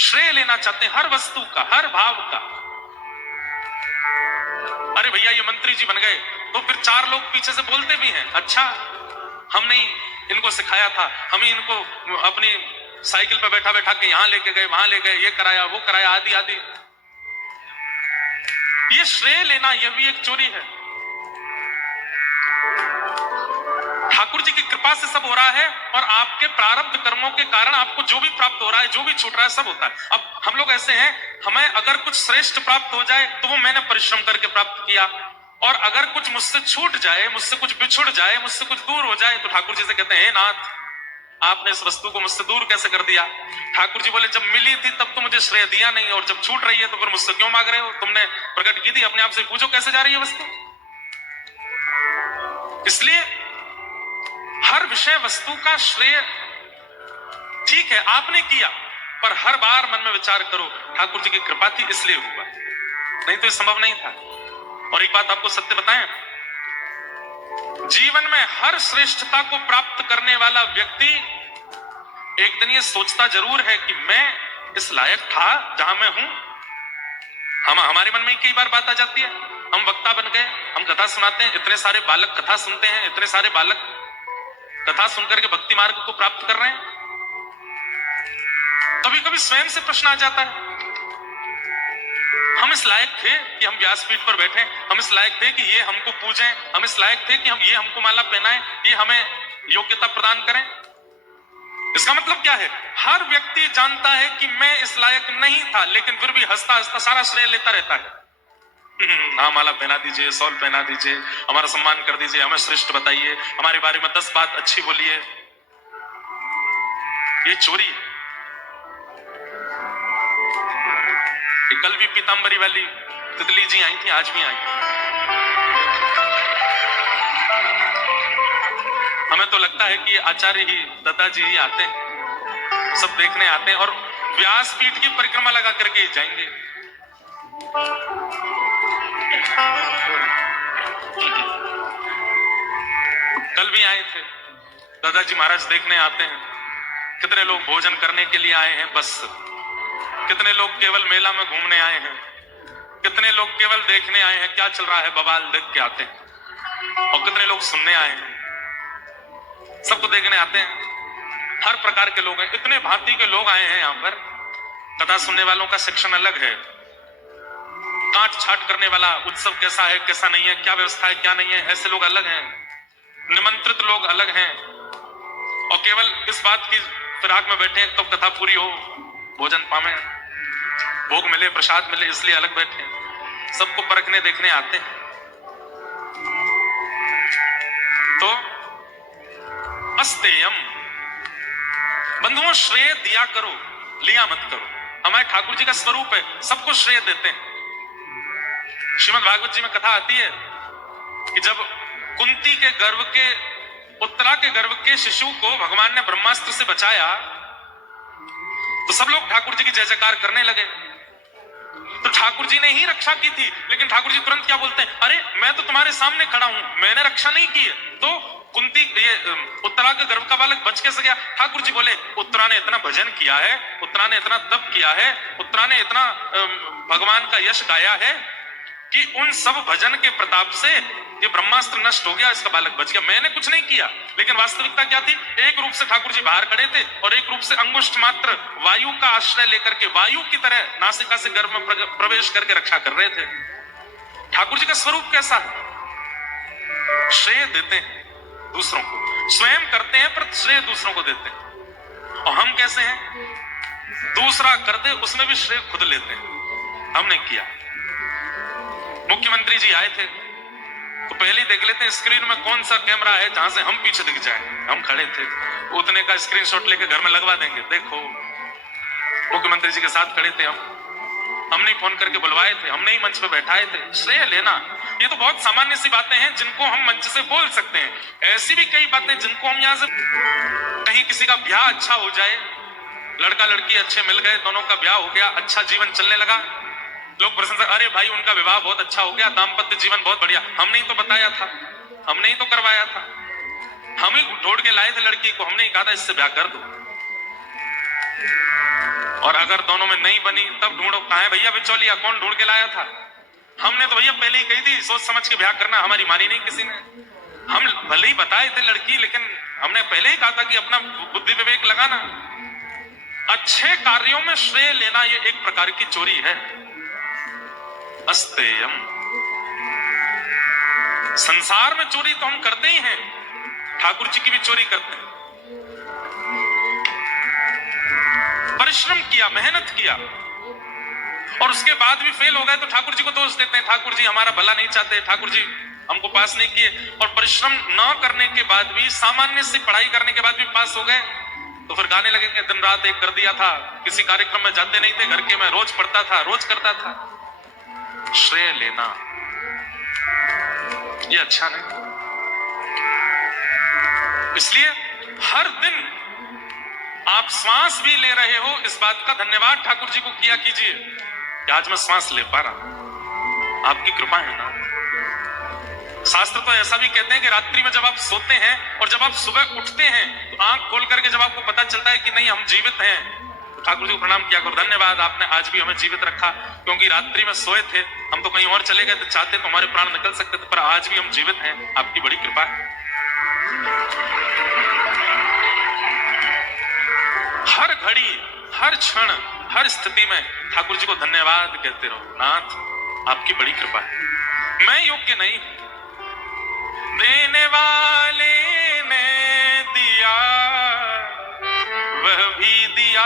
श्रेय लेना चाहते हैं, हर वस्तु का, हर भाव का। अरे भैया ये मंत्री जी बन गए, तो फिर 4 लोग पीछे से बोलते भी हैं, अच्छा हमने इनको सिखाया था, हम ही इनको अपनी साइकिल पे बैठा बैठा के यहां लेके गए, वहां ले गए, ये कराया वो कराया, आदि आदि। ये श्रेय लेना यह भी एक चोरी है। ठाकुर जी की कृपा से सब हो रहा है, और आपके प्रारब्ध कर्मों के कारण आपको जो भी प्राप्त हो रहा है, जो भी छूट रहा है, सब होता है। अब हम लोग ऐसे हैं, हमें अगर कुछ श्रेष्ठ प्राप्त हो जाए तो वो मैंने परिश्रम करके प्राप्त किया, और अगर कुछ मुझसे छूट जाए, मुझसे कुछ बिछुड़ जाए, मुझसे कुछ दूर हो जाए, तो ठाकुर जी से कहते हैं हे नाथ आपने इस वस्तु को मुझसे दूर कैसे कर दिया। ठाकुर जी बोले जब मिली थी तब तो मुझे श्रेय दिया नहीं, और जब छूट रही है तो फिर मुझसे क्यों मांग रहे हो? तुमने प्रकट की थी, अपने आप से पूछो कैसे जा रही है वस्तु। इसलिए हर विषय वस्तु का श्रेय ठीक है आपने किया, पर हर बार मन में विचार करो ठाकुर जी की कृपा थी इसलिए हुआ, नहीं तो ये संभव नहीं था। और एक बात आपको सत्य बताएं, जीवन में हर श्रेष्ठता को प्राप्त करने वाला व्यक्ति एक दिन ये सोचता जरूर है कि मैं इस लायक था जहां मैं हूं। हमारे मन में कई बार बात आ जाती है, हम वक्ता बन गए, हम कथा सुनाते हैं, इतने सारे बालक कथा सुनते हैं, इतने सारे बालक कथा सुनकर के भक्ति मार्ग को प्राप्त कर रहे हैं। कभी कभी स्वयं से प्रश्न आ जाता है, हम इस लायक थे कि हम व्यासपीठ पर बैठे, हम इस लायक थे कि ये हमको पूजें, हम इस लायक थे कि ये हमको माला पहनाएं, ये हमें योग्यता प्रदान करें। इसका मतलब क्या है? हर व्यक्ति जानता है कि मैं इस लायक नहीं था, लेकिन फिर भी हंसता हंसता सारा श्रेय लेता रहता है। हाँ, माला पहना दीजिए, शॉल पहना दीजिए, हमारा सम्मान कर दीजिए, हमें श्रेष्ठ बताइए, हमारे बारे में 10 बात अच्छी बोलिए। ये चोरी है। कल भी पीतांबरी वाली तितली जी आई थी, आज भी आई। हमें तो लगता है कि आचार्य ही, दादाजी ही आते हैं, सब देखने आते हैं और व्यासपीठ की परिक्रमा लगा करके ही जाएंगे। कल भी आए थे, दादाजी महाराज देखने आते हैं। कितने लोग भोजन करने के लिए आए हैं, बस कितने लोग केवल मेला में घूमने आए हैं, कितने लोग केवल देखने आए हैं क्या चल रहा है, बवाल देख के आते हैं, और कितने लोग सुनने आए हैं। सबको देखने आते हैं, हर प्रकार के लोग हैं, इतने भांति के लोग आए हैं यहाँ पर। कथा सुनने वालों का सेक्शन अलग है, काट छाट करने वाला उत्सव कैसा है कैसा नहीं है, क्या व्यवस्था है क्या नहीं है, ऐसे लोग अलग हैं, निमंत्रित लोग अलग हैं, और केवल इस बात की फिराक में बैठे हैं कब कथा पूरी हो, भोजन पावे, भोग मिले, प्रसाद मिले, इसलिए अलग बैठे हैं। सबको परखने देखने आते हैं। तो अस्तेयम, बंधुओं श्रेय दिया करो, लिया मत करो। हमारे ठाकुर जी का स्वरूप है, सबको श्रेय देते हैं। श्रीमद् भागवत जी में कथा आती है कि जब कुंती के गर्भ के, उत्तरा के गर्भ के शिशु को भगवान ने ब्रह्मास्त्र से बचाया, तो सब लोग ठाकुर जी की जय जयकार करने लगे। तो ठाकुर जी ने ही रक्षा की थी, लेकिन ठाकुर जी तुरंत क्या बोलते हैं, अरे मैं तो तुम्हारे सामने खड़ा हूं, मैंने रक्षा नहीं की है। तो कुंती, ये उत्तरा के गर्भ का बालक बच कैसे गया? ठाकुर जी बोले, उत्तरा ने इतना भजन किया है, उत्तरा ने इतना तप किया है, उत्तरा ने इतना भगवान का यश गाया है कि उन सब भजन के प्रताप से ये ब्रह्मास्त्र नष्ट हो गया, इसका बालक बच गया, मैंने कुछ नहीं किया। लेकिन वास्तविकता क्या थी? एक रूप से ठाकुर जी बाहर खड़े थे और एक रूप से अंगुष्ठ मात्र वायु का आश्रय लेकर के वायु की तरह नासिका से गर्भ में प्रवेश करके रक्षा कर रहे थे। ठाकुर जी का स्वरूप कैसा है? श्रेय देते हैं दूसरों को, स्वयं करते हैं पर श्रेय दूसरों को देते हैं। और हम कैसे हैं? दूसरा कर दे उसमें भी श्रेय खुद लेते हैं। हमने किया। मुख्यमंत्री जी आए थे तो पहले ही देख लेते हैं स्क्रीन में कौन सा कैमरा है जहां से हम पीछे दिख जाए। हम खड़े थे, उतने का स्क्रीनशॉट लेके घर में लगवा देंगे, देखो मुख्यमंत्री जी के साथ खड़े थे हमने फोन करके बुलवाए थे, हमने ही मंच पे बैठाए थे। श्रेय लेना ये तो बहुत सामान्य सी बातें हैं जिनको हम मंच से बोल सकते हैं। ऐसी भी कई बातें जिनको हम यहाँ से, कहीं किसी का ब्याह अच्छा हो जाए, लड़का लड़की अच्छे मिल गए, दोनों का ब्याह हो गया, अच्छा जीवन चलने लगा, लोग प्रशंसा, अरे भाई उनका विवाह बहुत अच्छा हो गया, दाम्पत्य जीवन बहुत बढ़िया। हमने ही तो बताया था, हमने ही तो करवाया था, हम ही ढूंढ के लाए थे लड़की को, हमने ही कहा था इससे ब्याह कर दो। और अगर दोनों में नहीं बनी तब ढूंढो, कहाँ है भैया बिचौलिया, कौन ढूंढ के लाया था? हमने तो भैया पहले ही कही थी सोच समझ के ब्याह करना, हमारी मानी नहीं किसी ने। हम भले ही बताए थे लड़की, लेकिन हमने पहले ही कहा था कि अपना बुद्धि विवेक लगाना। अच्छे कार्यों में श्रेय लेना ये एक प्रकार की चोरी है। अस्तेयम, संसार में चोरी तो हम करते ही हैं, ठाकुर जी की भी चोरी करते हैं। परिश्रम किया, मेहनत किया और उसके बाद भी फेल हो गए तो ठाकुर जी को दोष देते हैं, ठाकुर जी हमारा भला नहीं चाहते, ठाकुर जी हमको पास नहीं किए। और परिश्रम न करने के बाद भी, सामान्य से पढ़ाई करने के बाद भी पास हो गए तो फिर गाने लगेंगे दिन रात एक कर दिया था, किसी कार्यक्रम में जाते नहीं थे, घर के में रोज पढ़ता था, रोज करता था। श्रेय लेना ये अच्छा नहीं। इसलिए हर दिन आप श्वास भी ले रहे हो, इस बात का धन्यवाद ठाकुर जी को किया कीजिए कि आज मैं श्वास ले पा रहा हूं, आपकी कृपा है ना। शास्त्र तो ऐसा भी कहते हैं कि रात्रि में जब आप सोते हैं और जब आप सुबह उठते हैं तो आंख खोल करके जब आपको पता चलता है कि नहीं हम जीवित हैं, तो ठाकुर जी को प्रणाम किया करो, धन्यवाद आपने आज भी हमें जीवित रखा, क्योंकि रात्रि में सोए थे, हम तो कहीं और चले गए थे, चाहते तो हमारे प्राण निकल सकते थे, पर आज भी हम जीवित हैं, आपकी बड़ी कृपा है। हर घड़ी, हर क्षण, हर स्थिति में ठाकुर जी को धन्यवाद कहते रहो, नाथ आपकी बड़ी कृपा है, मैं योग्य नहीं, देने वाले ने दिया वह भी दिया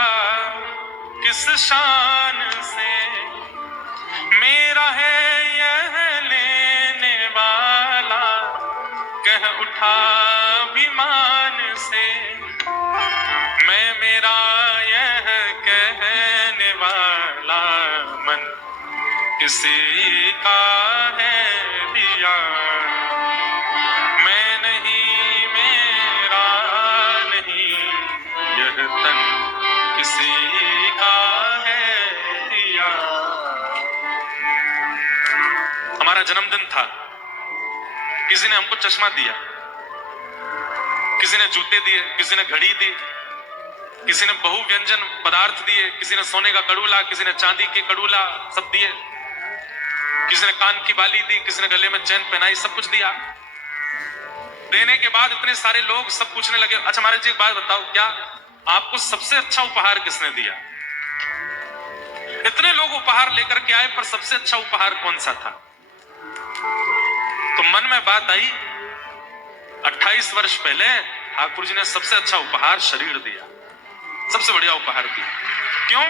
किस शान से, मेरा है यह लेने वाला कह उठा अभिमान से, मैं मेरा यह कहने वाला मन किसी का है दिया, मैं नहीं मेरा नहीं यह तन किसी का है दिया। हमारा जन्मदिन था, किसी ने हमको चश्मा दिया, किसी ने जूते दिए, किसी ने घड़ी दी, किसी ने बहुव्यंजन पदार्थ दिए, किसी ने सोने का कड़ूला, किसी ने चांदी के कड़ूला, सब दिए, किसी ने कान की बाली दी, किसी ने गले में चैन पहनाई, सब कुछ दिया। देने के बाद इतने सारे लोग सब पूछने लगे, अच्छा महाराज जी एक बात बताओ, क्या आपको सबसे अच्छा उपहार किसने दिया? इतने लोग उपहार लेकर के आए, पर सबसे अच्छा उपहार कौन सा था? तो मन में बात आई, 28 वर्ष पहले ठाकुर जी ने सबसे अच्छा उपहार शरीर दिया, सबसे बढ़िया उपहार दिया। क्यों?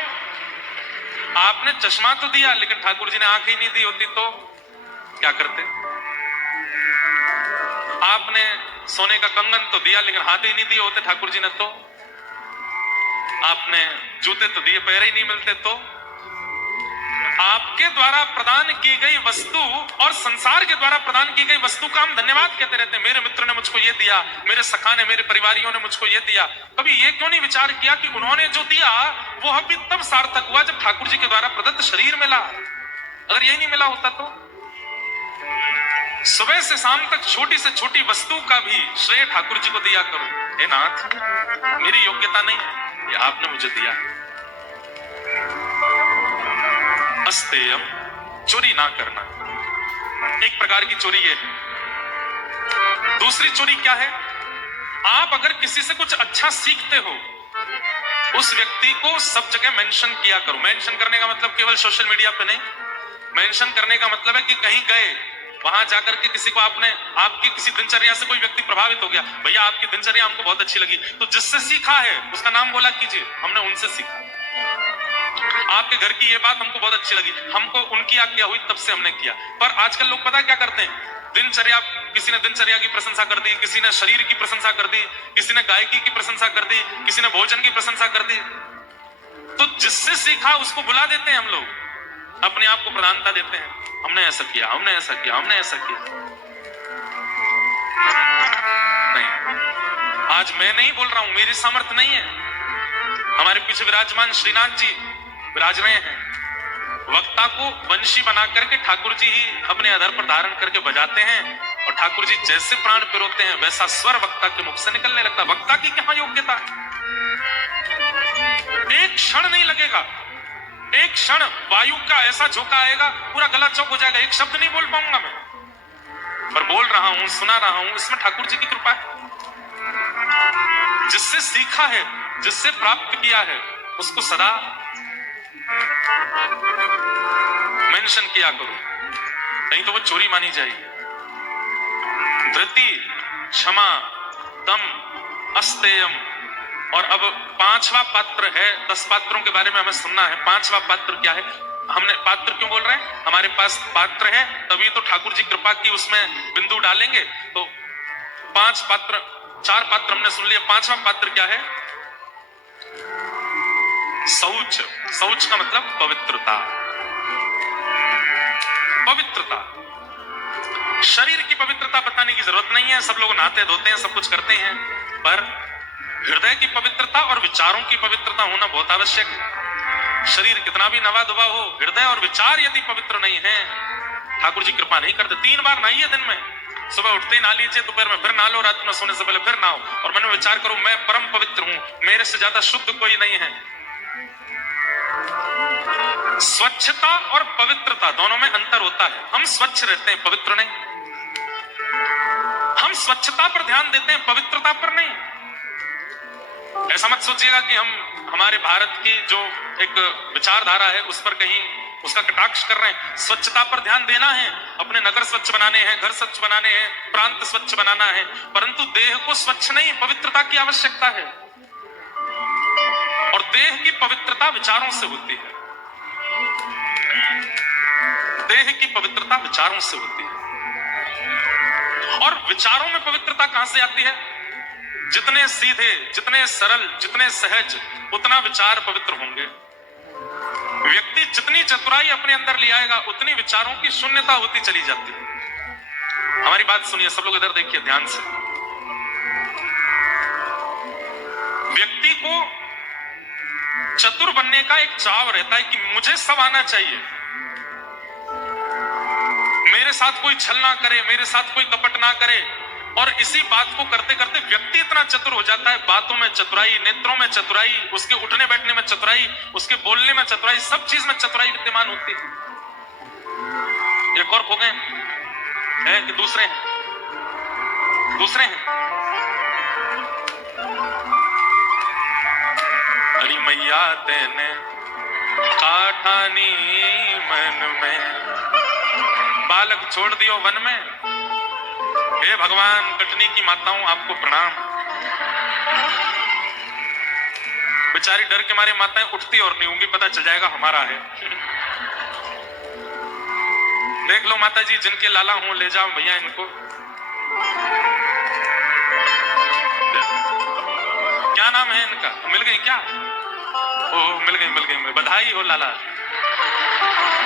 आपने चश्मा तो दिया, लेकिन ठाकुर जी ने आंख ही नहीं दी होती तो क्या करते? आपने सोने का कंगन तो दिया, लेकिन हाथ ही नहीं दिए होते ठाकुर जी ने तो? आपने जूते तो दिए, पैर ही नहीं मिलते तो? आपके द्वारा प्रदान की गई वस्तु और संसार के द्वारा प्रदान की गई वस्तु का हम धन्यवाद कहते रहते हैं, मेरे मित्र ने मुझको ये दिया, मेरे सखा ने, मेरे परिवारियों ने मुझको ये दिया। कभी ये क्यों नहीं विचार किया कि उन्होंने जो दिया वो अभी तब सार्थक हुआ जब ठाकुर जी के द्वारा प्रदत्त शरीर मिला? अगर यही नहीं मिला होता तो? सुबह से शाम तक छोटी से छोटी वस्तु का भी श्रेय ठाकुर जी को दिया करो। हे नाथ, मेरी योग्यता नहीं है, ये आपने मुझे दिया। अस्तेयम, चोरी ना करना, एक प्रकार की चोरी ये है। दूसरी चोरी क्या है? आप अगर किसी से कुछ अच्छा सीखते हो, उस व्यक्ति को सब जगह मेंशन किया करो। मेंशन करने का मतलब केवल सोशल मीडिया पे नहीं, मेंशन करने का मतलब है कि कहीं गए, वहां जाकर के किसी को आपकी किसी दिनचर्या से कोई व्यक्ति प्रभावित हो गया, भैया आपकी दिनचर्या हमको बहुत अच्छी लगी, तो जिससे सीखा है उसका नाम बोला कीजिए, हमने उनसे सीखा। आपके घर की ये बात हमको बहुत अच्छी लगी, हमको उनकी आज्ञा हुई तब से हमने किया। पर आजकल लोग पता क्या करते हैं? दिनचर्या, किसी ने दिनचर्या की प्रशंसा कर दी, किसी ने शरीर की प्रशंसा कर दी, किसी ने गायकी की प्रशंसा कर दी, किसी ने भोजन की प्रशंसा कर दी, तो जिससे सीखा उसको भुला देते हैं हम लोग, अपने आप को प्रधानता देते हैं, हमने ऐसा किया, हमने ऐसा किया, हमने ऐसा किया। नहीं, आज मैं नहीं बोल रहा हूं, मेरी सामर्थ्य नहीं है। हमारे पीछे विराजमान श्रीनाथ जी विराज रहे हैं, वक्ता को वंशी बना करके ठाकुर जी ही अपने अधर पर धारण करके बजाते हैं, और ठाकुर जी जैसे प्राण पिरोते हैं वैसा स्वर वक्ता के मुख से निकलने लगता। वक्ता की क्या योग्यता है? एक क्षण नहीं लगेगा, एक क्षण वायु का ऐसा झोंका आएगा, पूरा गला चौक हो जाएगा, एक शब्द नहीं बोल पाऊंगा मैं, पर बोल रहा हूं, सुना रहा हूं, इसमें ठाकुर जी की कृपा है। जिससे सीखा है, जिससे प्राप्त किया है, उसको सदा मेंशन किया करो, नहीं तो वो चोरी मानी जाएगी। धृति, क्षमा, दम, अस्तेयम, और अब 5वां पात्र है। 10 पात्रों के बारे में हमें सुनना है। 5वां पात्र क्या है? हमने पात्र क्यों बोल रहे हैं? हमारे पास पात्र है, तभी तो ठाकुर जी कृपा की उसमें बिंदु डालेंगे। तो 5 पात्र, 4 पात्र हमने सुन लिए, 5वां पात्र क्या है? शौच। शौच का मतलब पवित्रता। पवित्रता, शरीर की पवित्रता बताने की जरूरत नहीं है, सब लोग नहाते धोते हैं, सब कुछ करते हैं, पर हृदय की पवित्रता और विचारों की पवित्रता होना बहुत आवश्यक है। शरीर कितना भी नवा धुआ हो, हृदय और विचार यदि पवित्र नहीं है, ठाकुर जी कृपा नहीं करते। 3 बार नहाइए दिन में, सुबह उठते ही नहा लीजिए, दोपहर में फिर नहा लो, रात में सोने से पहले फिर नहाओ, और मन में विचार करो मैं परम पवित्र हूं, मेरे से ज्यादा शुद्ध कोई नहीं है। स्वच्छता और पवित्रता दोनों में अंतर होता है। हम स्वच्छ रहते हैं, पवित्र नहीं। हम स्वच्छता पर ध्यान देते हैं, पवित्रता पर नहीं। ऐसा मत सोचिएगा कि हम हमारे भारत की जो एक विचारधारा है उस पर कहीं उसका कटाक्ष कर रहे हैं। स्वच्छता पर ध्यान देना है, अपने नगर स्वच्छ बनाने हैं, घर स्वच्छ बनाने हैं, प्रांत स्वच्छ बनाना है, परंतु देह को स्वच्छ नहीं, पवित्रता की आवश्यकता है। और देह की पवित्रता विचारों से होती है। देह की पवित्रता विचारों से होती है। और विचारों में पवित्रता कहां से आती है? जितने सीधे, जितने सरल, जितने सहज, उतना विचार पवित्र होंगे। व्यक्ति जितनी चतुराई अपने अंदर ले आएगा उतनी विचारों की शून्यता होती चली जाती है। हमारी बात सुनिए, सब लोग इधर देखिए ध्यान से। व्यक्ति को चतुर बनने का एक चाव रहता है कि मुझे सब आना चाहिए, मेरे साथ कोई छल ना करे, मेरे साथ कोई कपट ना करे। और इसी बात को करते करते व्यक्ति इतना चतुर हो जाता है, बातों में चतुराई, नेत्रों में चतुराई, उसके उठने बैठने में चतुराई, उसके बोलने में चतुराई, सब चीज में चतुराई विद्यमान होती है। एक और खो गए हैं कि दूसरे हैं? दूसरे हैं। अरे मैया तेने काठानी मन में, बालक छोड़ दियो वन में। हे भगवान, कटनी की माताओं आपको प्रणाम। बेचारी डर के मारे माताएं उठती और नहीं होंगी, पता चल जाएगा हमारा है। देख लो माता जी, जिनके लाला हूं ले जाओ भैया इनको। क्या नाम है इनका? मिल गई क्या? ओह मिल गई, मिल गई, बधाई हो लाला।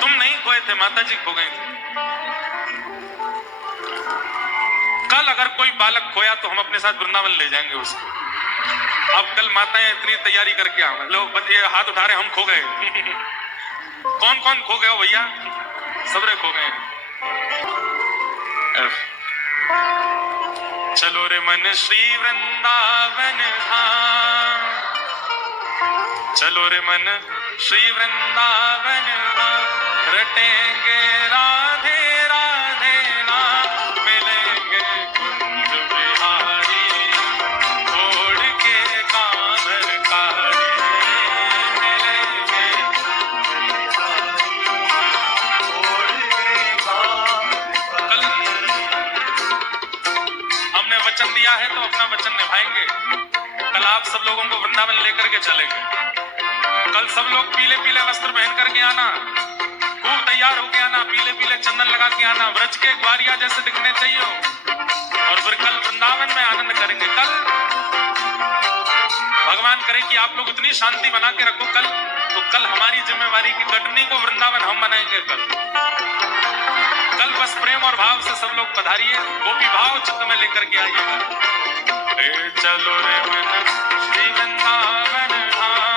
तुम नहीं खोए थे, माता जी खो गई थी। कल अगर कोई बालक खोया तो हम अपने साथ वृंदावन ले जाएंगे उसको। अब कल माताएं इतनी तैयारी करके आओ, लो ये हाथ उठा रहे, हम खो गए। कौन कौन खो गए हो भैया? सबरे खो गए। चलो रे मन श्री वृंदावन धाम, चलो रे मन श्री वृंदावन धाम, रटेंगे राधे राधे नाम, मिलेंगे कुंज बिहारी, छोड़ के कांवर कारी, मिलेंगे कल। हमने वचन दिया है तो अपना वचन निभाएंगे। कल आप सब लोगों को वृंदावन लेकर के चलेंगे। कल सब लोग पीले पीले वस्त्र पहन करके आना, खूब तैयार होके आना, पीले पीले चंदन लगा के आना, व्रज के ग्वारिया जैसे दिखने चाहिए हो। और फिर कल वृंदावन में आनंद करेंगे। कल भगवान करे कि आप लोग इतनी शांति बना के रखो कल, तो कल हमारी जिम्मेवारी की कटनी को वृंदावन हम मनाएंगे। कल बस प्रेम और भाव से सब लोग पधारिए, गोपी भाव चित्त में लेकर के आइएगा। चलो रे मन श्री वृंदावन बिहारी।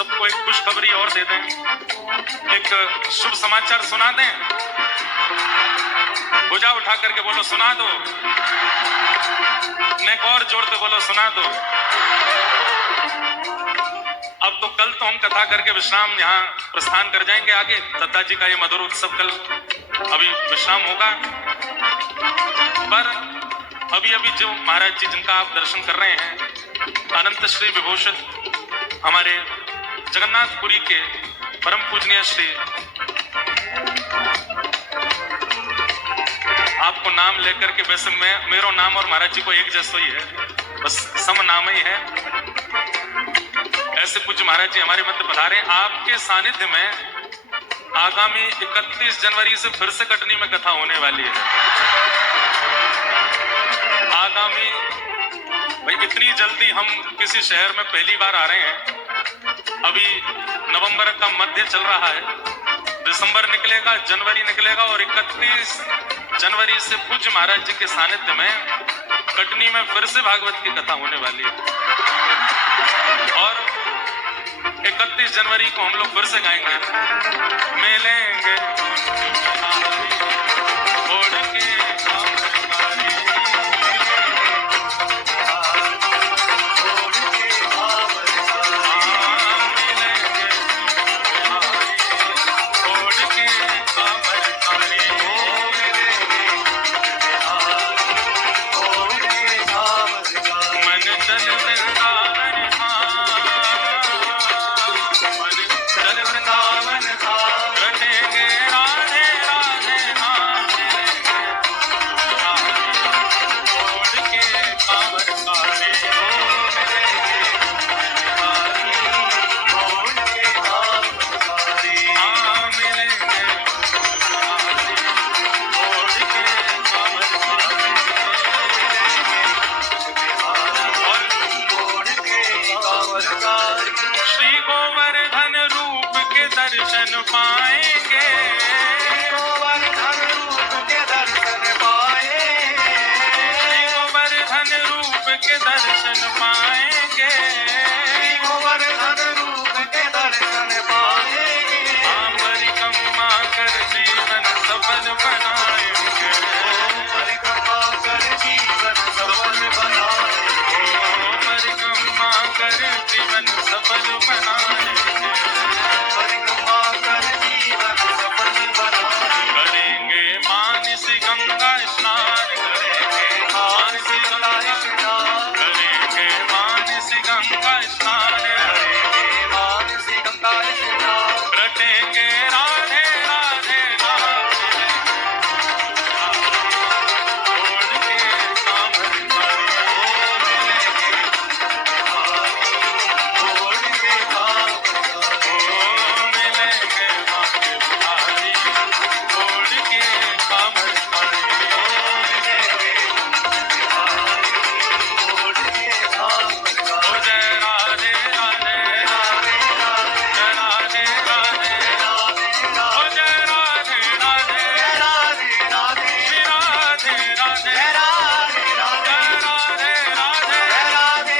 सबको एक खुशखबरी और दे दें, एक शुभ समाचार सुना दें। भुजा उठा करके बोलो सुना दो, नेक और जोड़ते बोलो सुना दो। अब तो कल तो हम कथा करके विश्राम यहाँ प्रस्थान कर जाएंगे आगे। दत्ता जी का ये मधुर उत्सव कल अभी विश्राम होगा, पर अभी अभी जो महाराज जी जिनका आप दर्शन कर रहे हैं, अनंत श्री विभूषित हमारे जगन्नाथपुरी के परम पूजनीय श्री, आपको नाम लेकर के, वैसे मेरा नाम और महाराज जी को एक जैसा ही है, बस सम नाम ही है। ऐसे पूज्य महाराज जी हमारे मध्य पधारे। आपके सानिध्य में आगामी 31 जनवरी से फिर से कटनी में कथा होने वाली है। आगामी भाई इतनी जल्दी हम किसी शहर में पहली बार आ रहे हैं। अभी नवंबर का मध्य चल रहा है, दिसंबर निकलेगा, जनवरी निकलेगा और 31 जनवरी से पूज्य महाराज जी के सानिध्य में कटनी में फिर से भागवत की कथा होने वाली है। और 31 जनवरी को हम लोग फिर से गाएंगे, मिलेंगे ओढ़ के दर्शन पाएंगे, गोवर्धन रूप के दर्शन पाएंगे, गोवर्धन रूप के दर्शन पाएंगे, गोवर्धन रूप के दर्शन पाएंगे। परिक्रमा कर जीवन सफल बनाएंगे, परिक्रमा कर जीवन सफल बनाएंगे, परिक्रमा कर जीवन सफल बनाएंगे, परिक्रमा कर जीवन सफल बनाएंगे। करेंगे मानस गंगा स्नान, करेंगे मानस गंगा स्नान, करेंगे मानस गंगा स्नान, करेंगे मानस गंगा स्नान। रटेंगे राधे राधे नाम, छोड़ के कामर छोड़ के काम मिलेंगे मांगे बुहारी, छोड़ के कामर छोड़ के काम ओ जय राधे राधे, जय राधे राधे, ओ जय राधे राधे, श्री राधे राधे, जय राधे राधे, राधे राधे, जय राधे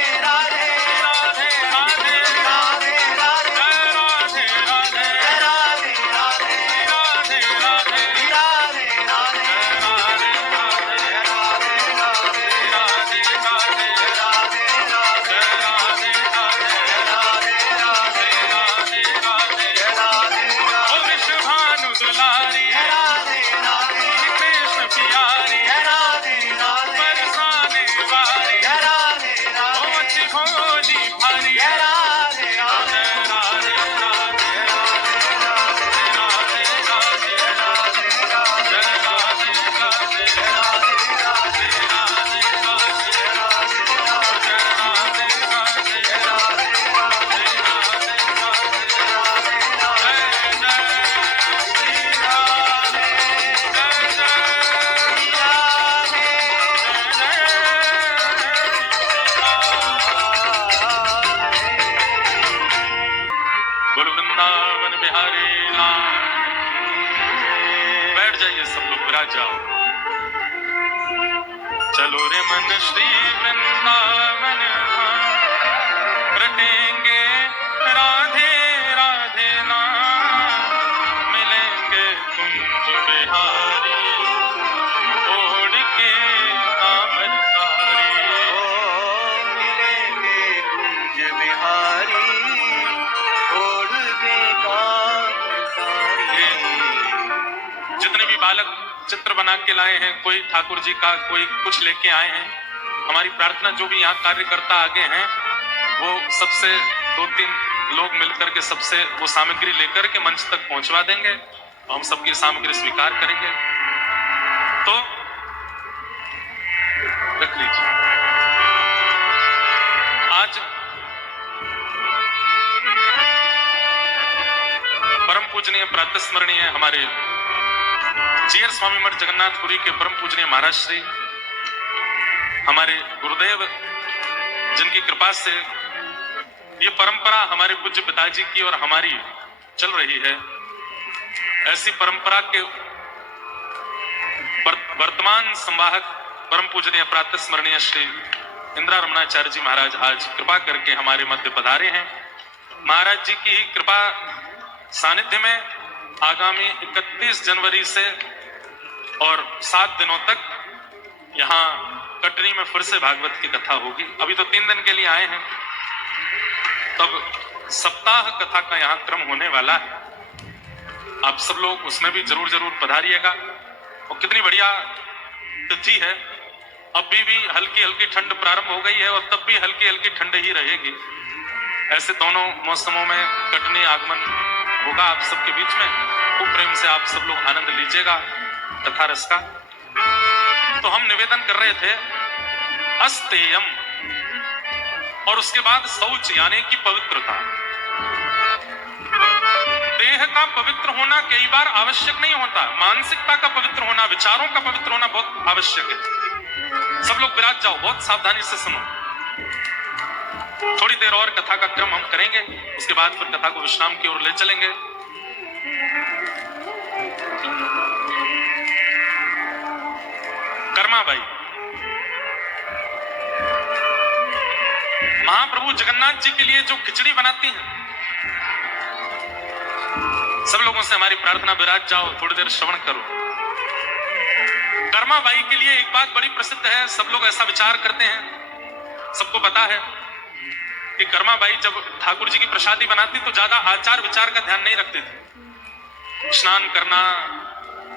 राधे, राधे राधे, ओ विश्वभानु दुलारी, कृष्ण प्यारी, बरसाने वारी, ओ अच्छी भोली भारी, जय राधे राधे, राधे राधे, जय राधे राधे, बोलो वृंदावन बिहारी लाल। बैठ जाइए सब लोग, विराज जाओ। चलो रे मन श्री वृंदावन, रटेंगे राधे चित्र बना के लाए हैं, कोई ठाकुर जी का, कोई कुछ लेके आए हैं। हमारी प्रार्थना जो भी यहाँ कार्यकर्ता आगे हैं वो सबसे 2-3 लोग मिलकर के सबसे वो सामग्री लेकर के मंच तक पहुंचवा देंगे, हम सबकी सामग्री स्वीकार करेंगे। तो रख लीजिए। आज परम पूजनीय प्रातस्मरणीय हमारे जीयर स्वामी मठ जगन्नाथपुरी के परम पूजनीय महाराज श्री, हमारे गुरुदेव जिनकी कृपा से ये परंपरा हमारे पूज्य पिताजी की और हमारी चल रही है, ऐसी परंपरा के वर्तमान संवाहक परम पूजनीय प्रातस्मरणीय श्री इंदिरा रमणाचार्य जी महाराज आज कृपा करके हमारे मध्य पधारे हैं। महाराज जी की कृपा सानिध्य में आगामी 31 जनवरी से और 7 दिनों तक यहाँ कटनी में फिर से भागवत की कथा होगी। अभी तो 3 दिन के लिए आए हैं, तब सप्ताह कथा का यहाँ क्रम होने वाला है। आप सब लोग उसमें भी जरूर पधारिएगा। और कितनी बढ़िया तिथि है, अभी भी हल्की हल्की ठंड प्रारंभ हो गई है और तब भी हल्की हल्की ठंड ही रहेगी। ऐसे दोनों मौसमों में कटनी आगमन होगा आप सबके बीच में। खूब प्रेम से आप सब लोग आनंद लीजिएगा कथा रस का। तो हम निवेदन कर रहे थे अस्तेयम, और उसके बाद शौच यानी कि पवित्रता। देह का पवित्र होना कई बार आवश्यक नहीं होता, मानसिकता का पवित्र होना, विचारों का पवित्र होना बहुत आवश्यक है। सब लोग विराज जाओ, बहुत सावधानी से सुनो। थोड़ी देर और कथा का क्रम हम करेंगे, उसके बाद फिर कथा को विश्राम की ओर ले चलेंगे। कर्माबाई महाप्रभु जगन्नाथ जी के लिए जो खिचड़ी बनाती हैं, सब लोगों से हमारी प्रार्थना, विराज जाओ, थोड़ी देर श्रवण करो। कर्माबाई के लिए एक बात बड़ी प्रसिद्ध है, सब लोग ऐसा विचार करते हैं, सबको पता है कि कर्माबाई जब ठाकुर जी की प्रसादी बनाती तो ज्यादा आचार विचार का ध्यान नहीं रखती थी। स्नान करना,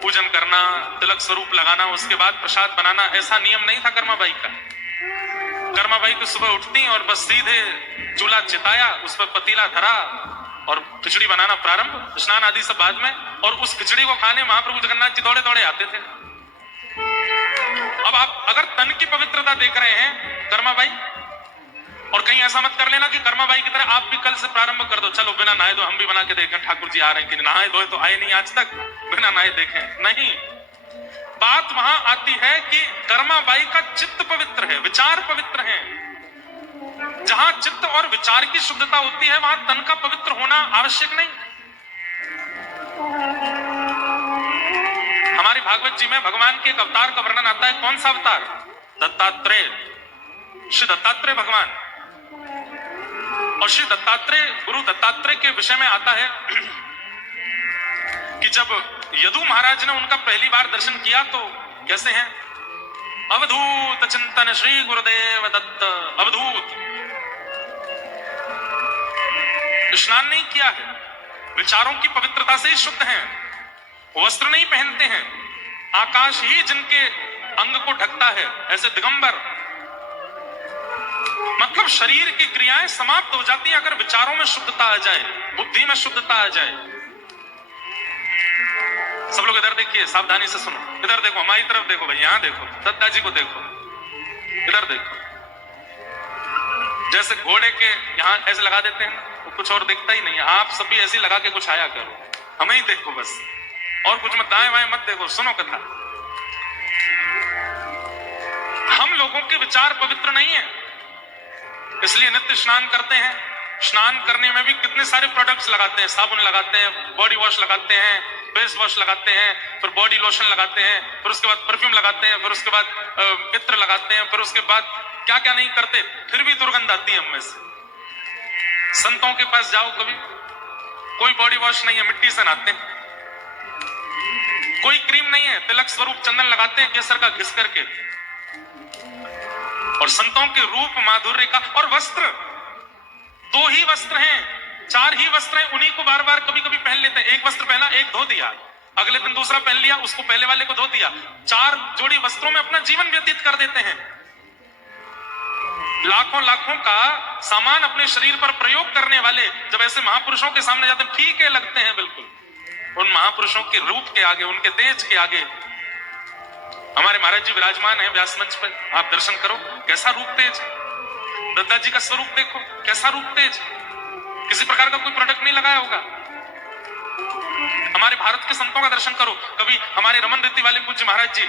पूजन करना, तिलक स्वरूप लगाना, उसके बाद प्रसाद बनाना, ऐसा नियम नहीं था कर्माबाई का। कर्माबाई तो सुबह उठती और बस सीधे चूल्हा चिताया, उस पर पतीला धरा और खिचड़ी बनाना प्रारंभ, स्नान आदि सब बाद में। और उस खिचड़ी को खाने महाप्रभु जगन्नाथ जी दौड़े दौड़े आते थे। अब आप अगर तन की पवित्रता देख रहे हैं कर्माबाई, और कहीं ऐसा मत कर लेना कि कर्माबाई की तरह आप भी कल से प्रारंभ कर दो, चलो बिना नहाए दो हम भी बना के देखें ठाकुर जी आ रहे हैं कि नहाए धोए तो आए नहीं आज तक, बिना नहाए देखें। नहीं, बात वहां आती है कि कर्माबाई का चित्त पवित्र है, विचार पवित्र है। जहां चित्त और विचार की शुद्धता होती है वहां तन का पवित्र होना आवश्यक नहीं। हमारे भागवत जी में भगवान के एक अवतार का वर्णन आता है। कौन सा अवतार? दत्तात्रेय, श्री दत्तात्रेय भगवान। और श्री दत्तात्रेय, गुरु दत्तात्रेय के विषय में आता है कि जब यदु महाराज ने उनका पहली बार दर्शन किया तो कैसे हैं? अवधूत चिंतन श्री गुरुदेव दत्त। अवधूत, स्नान नहीं किया है, विचारों की पवित्रता से ही शुद्ध हैं, वस्त्र नहीं पहनते हैं, आकाश ही जिनके अंग को ढकता है, ऐसे दिगंबर। मतलब शरीर की क्रियाएं समाप्त हो जाती हैं अगर विचारों में शुद्धता आ जाए, बुद्धि में शुद्धता आ जाए। सब लोग इधर देखिए, सावधानी से सुनो। इधर देखो, हमारी तरफ देखो भाई, यहां देखो, दत्ता जी को देखो, इधर देखो। जैसे घोड़े के यहां ऐसे लगा देते हैं तो कुछ और दिखता ही नहीं है, आप सब भी ऐसे लगा के कुछ आया करो, हमें ही देखो बस, और कुछ मत, दाएं बाएं मत देखो, सुनो कथा। हम लोगों के विचार पवित्र नहीं है, इसलिए नित्य स्नान करते हैं। स्नान करने में भी कितने सारे प्रोडक्ट्स लगाते हैं, साबुन लगाते हैं, बॉडी वॉश लगाते हैं, फेस वॉश लगाते हैं, फिर बॉडी लोशन लगाते हैं, फिर उसके बाद परफ्यूम लगाते हैं, फिर उसके बाद इत्र लगाते हैं, फिर उसके बाद क्या क्या नहीं करते, फिर भी दुर्गंध आती है हम में से। संतों के पास जाओ, कभी कोई बॉडी वॉश नहीं है, मिट्टी से नहाते हैं, कोई क्रीम नहीं है, तिलक स्वरूप चंदन लगाते हैं केसर का घिस करके। और संतों के रूप माधुर्य का, और वस्त्र 2 ही वस्त्र हैं, 4 ही वस्त्र हैं, उन्हीं को बार बार कभी कभी पहन लेते हैं। एक वस्त्र पहना, एक धो दिया, अगले दिन दूसरा पहन लिया, उसको पहले वाले को धो दिया। 4 जोड़ी वस्त्रों में अपना जीवन व्यतीत कर देते हैं। लाखों लाखों का सामान अपने शरीर पर प्रयोग करने वाले जब ऐसे महापुरुषों के सामने जाते हैं, फीके लगते हैं बिल्कुल। उन महापुरुषों के रूप के आगे, उनके तेज के आगे। हमारे महाराज जी विराजमान है व्यास मंच पर, आप दर्शन करो, कैसा रूप तेज। दत्ता जी का स्वरूप देखो, कैसा रूप तेज, किसी प्रकार का कोई प्रोडक्ट नहीं लगाया होगा। हमारे भारत के संतों का दर्शन करो। कभी हमारे रमन रीति वाले पूज्य महाराज जी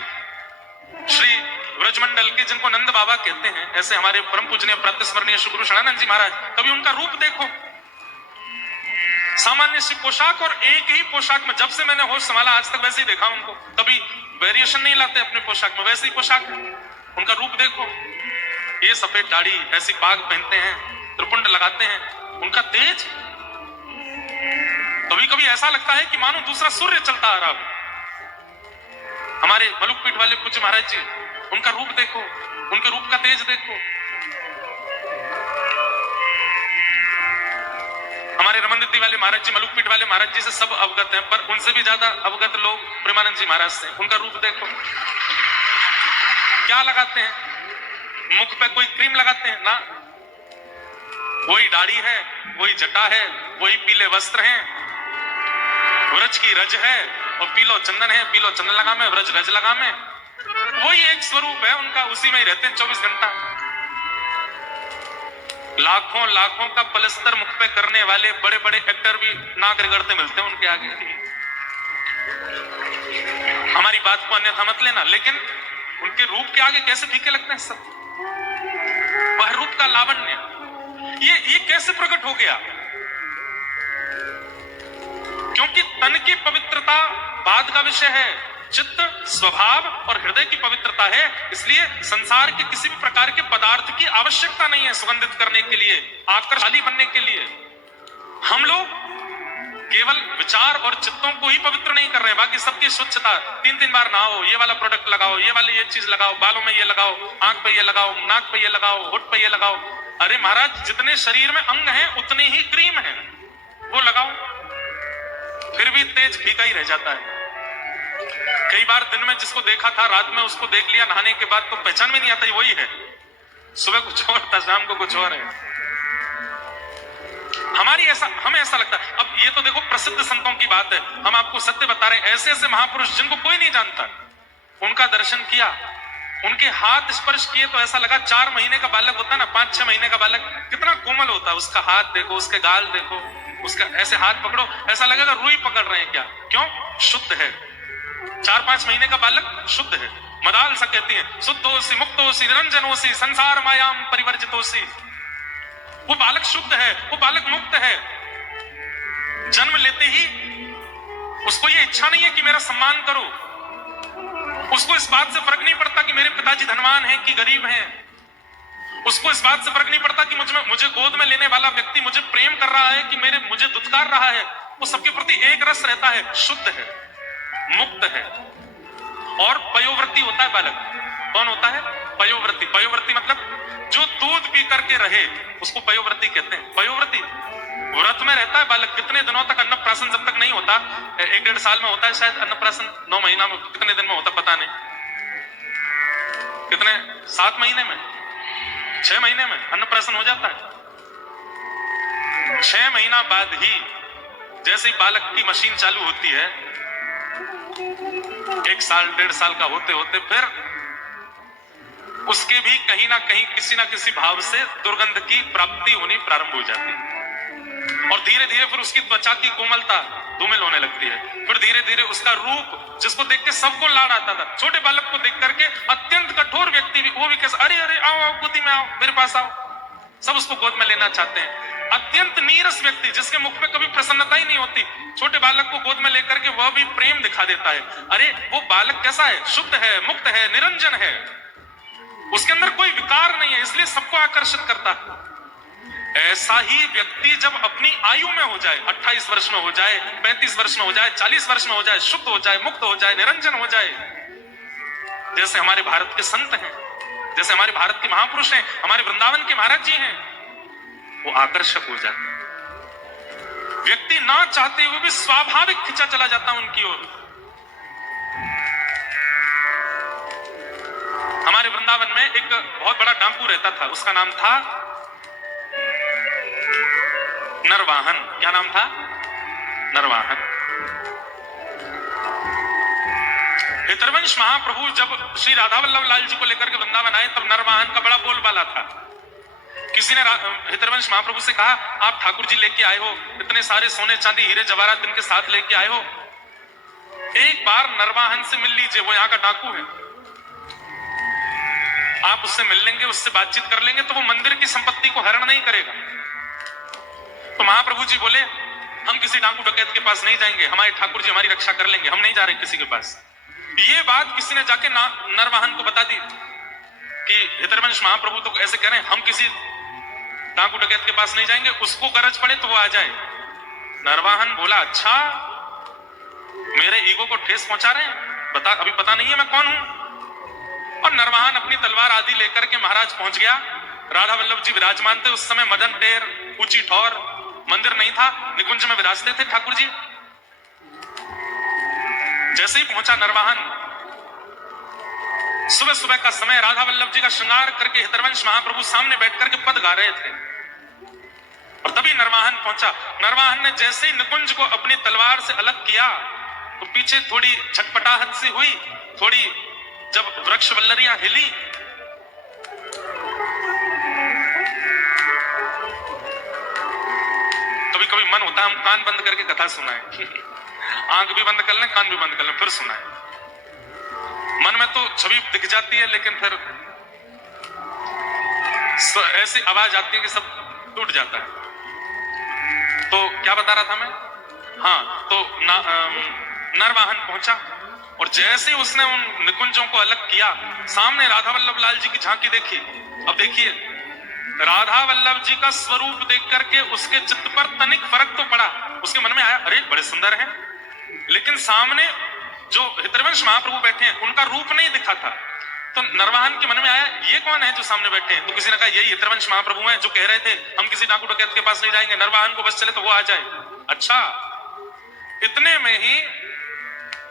श्री व्रजमंडल के, जिनको नंद बाबा कहते हैं, ऐसे हमारे परम पूजनीय प्रातः स्मरणीय श्री गुरु शरणानंद जी महाराज, कभी उनका रूप देखो, सामान्य सी पोशाक और एक ही पोशाक में, जब से मैंने होश संभाला आज तक वैसे ही देखा उनको, कभी वेरिएशन नहीं लाते अपने पोशाक में, वैसे ही पोशाक। उनका रूप देखो, ये सफेद दाढ़ी, ऐसी पाग पहनते हैं, त्रिपुंड लगाते हैं, उनका तेज। कभी कभी ऐसा लगता है कि मानो दूसरा सूर्य चलता आ रहा। हमारे मलुकपीठ वाले पूज्य महाराज जी, उनका रूप देखो, उनके रूप का तेज देखो। हमारे रमनदीदी वाले महाराज जी, मलुकपीठ वाले महाराज जी से सब अवगत हैं, पर उनसे भी ज्यादा अवगत लोग प्रेमानंद जी महाराज से। उनका रूप देखो, क्या लगाते हैं, मुख पे कोई क्रीम लगाते हैं ना, वही दाढ़ी है, वही जटा है, वही पीले वस्त्र हैं, व्रज की रज है और पीलो चंदन है, पीलो चंदन लगा में, व्रज रज लगा में, वही एक स्वरूप है उनका, उसी में ही रहते हैं 24 घंटा। लाखों लाखों का पलस्तर मुख पे करने वाले बड़े बड़े एक्टर भी नाक रगड़ते मिलते हैं उनके आगे। हमारी बात को अन्यथा मत लेना, लेकिन उनके रूप के आगे कैसे फीके लगते हैं सब। वह रूप का लावण्य, ये कैसे प्रकट हो गया? क्योंकि तन की पवित्रता बाद का विषय है, चित्त, स्वभाव और हृदय की पवित्रता है। इसलिए संसार के किसी भी प्रकार के पदार्थ की आवश्यकता नहीं है सुगंधित करने के लिए, आकर्षणी बनने के लिए। हम लोग केवल विचार और चित्तों को ही पवित्र नहीं कर रहे हैं, बाकी सबकी स्वच्छता, 3-3 बार नहाओ, ये वाला प्रोडक्ट लगाओ, ये वाली ये चीज लगाओ, बालों में ये लगाओ, आंख पे ये लगाओ, नाक पे ये लगाओ, होठ पे ये लगाओ। अरे महाराज, जितने शरीर में अंग हैं उतने ही क्रीम है, वो लगाओ, फिर भी तेज फीका ही रह जाता है। कई बार दिन में जिसको देखा था, रात में उसको देख लिया नहाने के बाद, तो पहचान में नहीं आता वही है। सुबह कुछ और था, शाम को कुछ और है। हमें ऐसा लगता है। अब ये तो देखो प्रसिद्ध संतों की बात है, हम आपको सत्य बता रहे हैं। ऐसे ऐसे महापुरुष जिनको कोई नहीं जानता, उनका दर्शन किया, उनके हाथ स्पर्श किए तो ऐसा लगा 4 महीने का बालक होता है ना, 5-6 महीने का बालक, कितना कोमल होता है। उसका हाथ देखो, उसके गाल देखो, उसका ऐसे हाथ पकड़ो, ऐसा लगेगा रुई पकड़ रहे हैं क्या। क्यों? शुद्ध है। 4-5 महीने का बालक शुद्ध है। मदाल सा कहती है, शुद्धोसी मुक्तोसी निरंजनोसी संसार मायाम परिवर्जितोसी। वो बालक शुद्ध है, वो बालक मुक्त है। जन्म लेते ही उसको ये इच्छा नहीं है कि मेरा सम्मान करो, उसको इस बात से फर्क नहीं पड़ता कि मेरे पिताजी धनवान हैं कि गरीब हैं, उसको इस बात से फर्क नहीं पड़ता कि मुझे गोद में लेने वाला व्यक्ति मुझे प्रेम कर रहा है कि मुझे दुत्कार रहा है। वो सबके प्रति एक रस रहता है, शुद्ध है, मुक्त है। और पयोवृत्ति होता है बालक। कौन होता है? पयोवृत्ति। पयोवृत्ति मतलब जो दूध पी करके रहे, उसको पयोवृत्ति कहते हैं। पयोवृत्ति व्रत में रहता है बालक। कितने दिनों तक अन्नप्राशन जब तक नहीं होता, 1-1.5 साल में होता है शायद अन्नप्राशन, 9 महीना में, कितने दिन में होता पता नहीं, कितने 7 महीने में, 6 महीने में अन्नप्राशन हो जाता है। 6 महीना बाद ही जैसे ही बालक की मशीन चालू होती है, 1 साल 1.5 साल का होते होते फिर उसके भी कहीं ना कहीं किसी ना किसी भाव से दुर्गंध की प्राप्ति होनी प्रारंभ हो जाती है। और धीरे धीरे फिर उसकी त्वचा की कोमलता धूमिल होने लगती है। फिर धीरे धीरे उसका रूप, जिसको देख के सबको लाड आता था, छोटे बालक को देख करके अत्यंत कठोर व्यक्ति भी, वो भी कैसे, अरे अरे आओ आओ, गोदी में आओ, मेरे पास आओ, सब उसको गोद में लेना चाहते हैं। अत्यंत नीरस व्यक्ति, जिसके मुख पे कभी प्रसन्नता ही नहीं होती, छोटे बालक को गोद में लेकर के वह भी प्रेम दिखा देता है। अरे वो बालक कैसा है? शुद्ध है, मुक्त है, निरंजन है, उसके अंदर कोई विकार नहीं है, इसलिए सबको आकर्षित करता है। ऐसा ही व्यक्ति जब अपनी आयु में हो जाए, 28 वर्ष में हो जाए, 35 वर्ष में हो जाए, 40 वर्ष में हो जाए, शुद्ध हो जाए, मुक्त हो जाए, निरंजन हो जाए, जैसे हमारे भारत के संत हैं, जैसे हमारे भारत के महापुरुष हैं, हमारे वृंदावन के महाराज जी हैं, वो आकर्षक हो जाते हैं। व्यक्ति ना चाहते हुए भी स्वाभाविक खिंचा चला जाता है उनकी ओर। हमारे वृंदावन में एक बहुत बड़ा डाकू रहता था, उसका नाम था नरवाहन। क्या नाम था? नरवाहन। हितरवंश महाप्रभु जब श्री राधा वल्लभ लाल जी को लेकर के वृंदावन आए, तब नरवाहन का बड़ा बोलबाला था। किसी ने हितरवंश महाप्रभु से कहा, आप ठाकुर जी लेके आए हो, इतने सारे सोने चांदी हीरे जवाहरात इनके साथ लेके आए हो, एक बार नरवाहन से मिल लीजिए, वो यहाँ का डाकू है। आप उससे मिल लेंगे, उससे बातचीत कर लेंगे तो वो मंदिर की संपत्ति को हरण नहीं करेगा। तो महाप्रभु जी बोले, हम किसी डाकू डकैत के पास नहीं जाएंगे, हमारे ठाकुर जी हमारी रक्षा कर लेंगे, हम नहीं जा रहे किसी के पास। ये बात किसी ने जाके नरवाहन को बता दी कि हितरवंश महाप्रभु तो ऐसे कह रहे हैं, हम किसी डाकू डकैत के पास नहीं जाएंगे, उसको गरज पड़े तो वो आ जाए। नरवाहन बोला, अच्छा मेरे ईगो को ठेस पहुंचा रहे हैं, बता अभी पता नहीं है मैं कौन हूं। और नरवाहन अपनी तलवार आदि लेकर के महाराज पहुंच गया। राधा वल्लभ जी विराजमान थे उस समय, मदन टेर, ऊंची ठौर, मंदिर नहीं था, निकुंज में विराजते थे ठाकुर जी। जैसे ही पहुंचा नरवाहन, सुबह सुबह का समय, राधा वल्लभ जी का श्रृंगार करके हितरवंश महाप्रभु सामने बैठ करके पद गा रहे थे, और तभी नरवाहन पहुंचा। नरवाहन ने जैसे ही निकुंज को अपनी तलवार से अलग किया तो पीछे थोड़ी छटपटाहट सी हुई, थोड़ी जब वृक्ष वल्लरियां हिली, कभी कभी मन होता है हम कान बंद करके कथा सुनाएं आंख भी बंद कर लें, कान भी बंद कर लें, फिर सुनाएं। मन में तो छवि दिख जाती है, लेकिन फिर ऐसी आवाज आती है कि सब टूट जाता है। तो क्या बता रहा था मैं? हाँ, तो नरवाहन पहुंचा, और जैसे ही उसने उन निकुंजों को अलग किया, सामने राधा वल्लभ लाल जी की झांकी देखी। अब देखिए, राधा वल्लभ जी का स्वरूप देख करके उसके चित्त पर तनिक फर्क तो पड़ा, उसके मन में आया, अरे बड़े सुंदर हैं, लेकिन सामने जो हितरवंश महाप्रभु बैठे हैं उनका रूप नहीं दिखा था। तो नरवाहन के मन में आया, ये कौन है जो सामने बैठे हैं? तो किसी ने कहा, यही हितरवंश महाप्रभु हैं जो कह रहे थे हम किसी डाकू डकैत के पास नहीं जाएंगे, नरवाहन को बस चले तो वो आ जाए। अच्छा, इतने में ही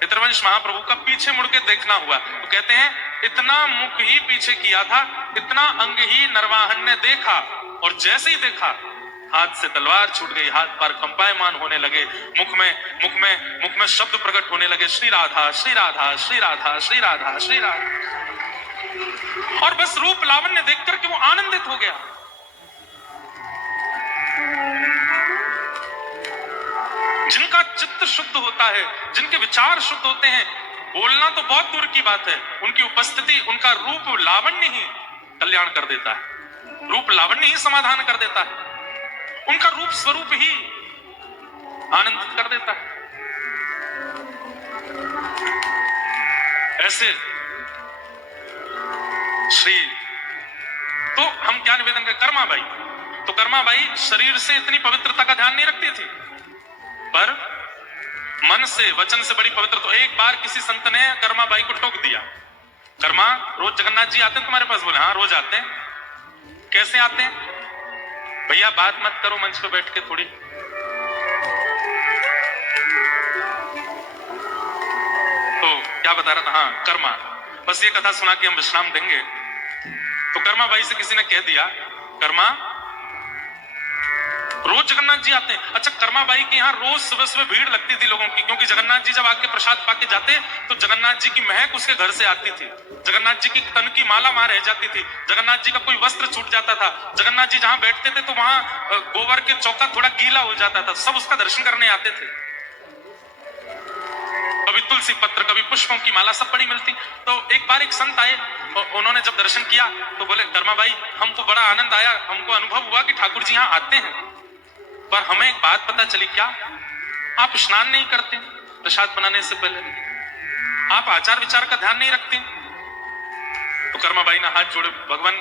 हितरवंश महाप्रभु का पीछे मुड़ के देखना हुआ। तो कहते हैं, इतना मुख ही पीछे किया था, इतना अंग ही नरवाहन ने देखा, और जैसे ही देखा हाथ से तलवार छूट गई, हाथ पैर कंपायमान होने लगे, मुख में शब्द प्रकट होने लगे, श्री राधा श्री राधा श्री राधा श्री राधा श्री राधा। और बस रूप लावण्य देख करके वो आनंदित हो गया। जिनका चित्त शुद्ध होता है, जिनके विचार शुद्ध होते हैं, बोलना तो बहुत दूर की बात है, उनकी उपस्थिति, उनका रूप लावण्य ही कल्याण कर देता है, रूप लावण्य ही समाधान कर देता है, उनका रूप स्वरूप ही आनंदित कर देता है। ऐसे श्री, तो हम क्या निवेदन करें? कर्माबाई, तो कर्माबाई शरीर से इतनी पवित्रता का ध्यान नहीं रखती थी, पर मन से, वचन से बड़ी पवित्र। तो एक बार किसी संत ने कर्माबाई को टोक दिया, कर्मा रोज जगन्नाथ जी आते हैं तुम्हारे पास? बोले हाँ रोज आते हैं। कैसे आते हैं? भैया बात मत करो मंच पे बैठ के थोड़ी। तो क्या बता रहा था? हाँ कर्मा, बस ये कथा सुना के हम विश्राम देंगे। तो कर्मा बाई से किसी ने कह दिया, कर्मा रोज जगन्नाथ जी आते हैं? अच्छा, कर्मा बाई के यहाँ रोज सुबह सुबह भीड़ लगती थी लोगों की, क्योंकि जगन्नाथ जी जब आके प्रसाद पाके जाते तो जगन्नाथ जी की महक उसके घर से आती थी, जगन्नाथ जी की तन की माला वहां रह जाती थी, जगन्नाथ जी का कोई वस्त्र छूट जाता था, जगन्नाथ जी जहां बैठते थे तो वहां गोबर के चौका थोड़ा गीला हो जाता था, सब उसका दर्शन करने आते थे। कभी तुलसी पत्र, कभी पुष्पों की माला, सब बड़ी मिलती। तो एक बार एक संत आए, उन्होंने जब दर्शन किया तो बोले, कर्मा बाई हमको बड़ा आनंद आया, हमको अनुभव हुआ कि ठाकुर जी यहाँ आते हैं, पर हमें एक बात पता चली। क्या? आप स्नान नहीं करते प्रसाद बनाने से पहले, आप आचार विचार का ध्यान नहीं रखते। तो कर्माबाई ने हाथ जोड़े, भगवान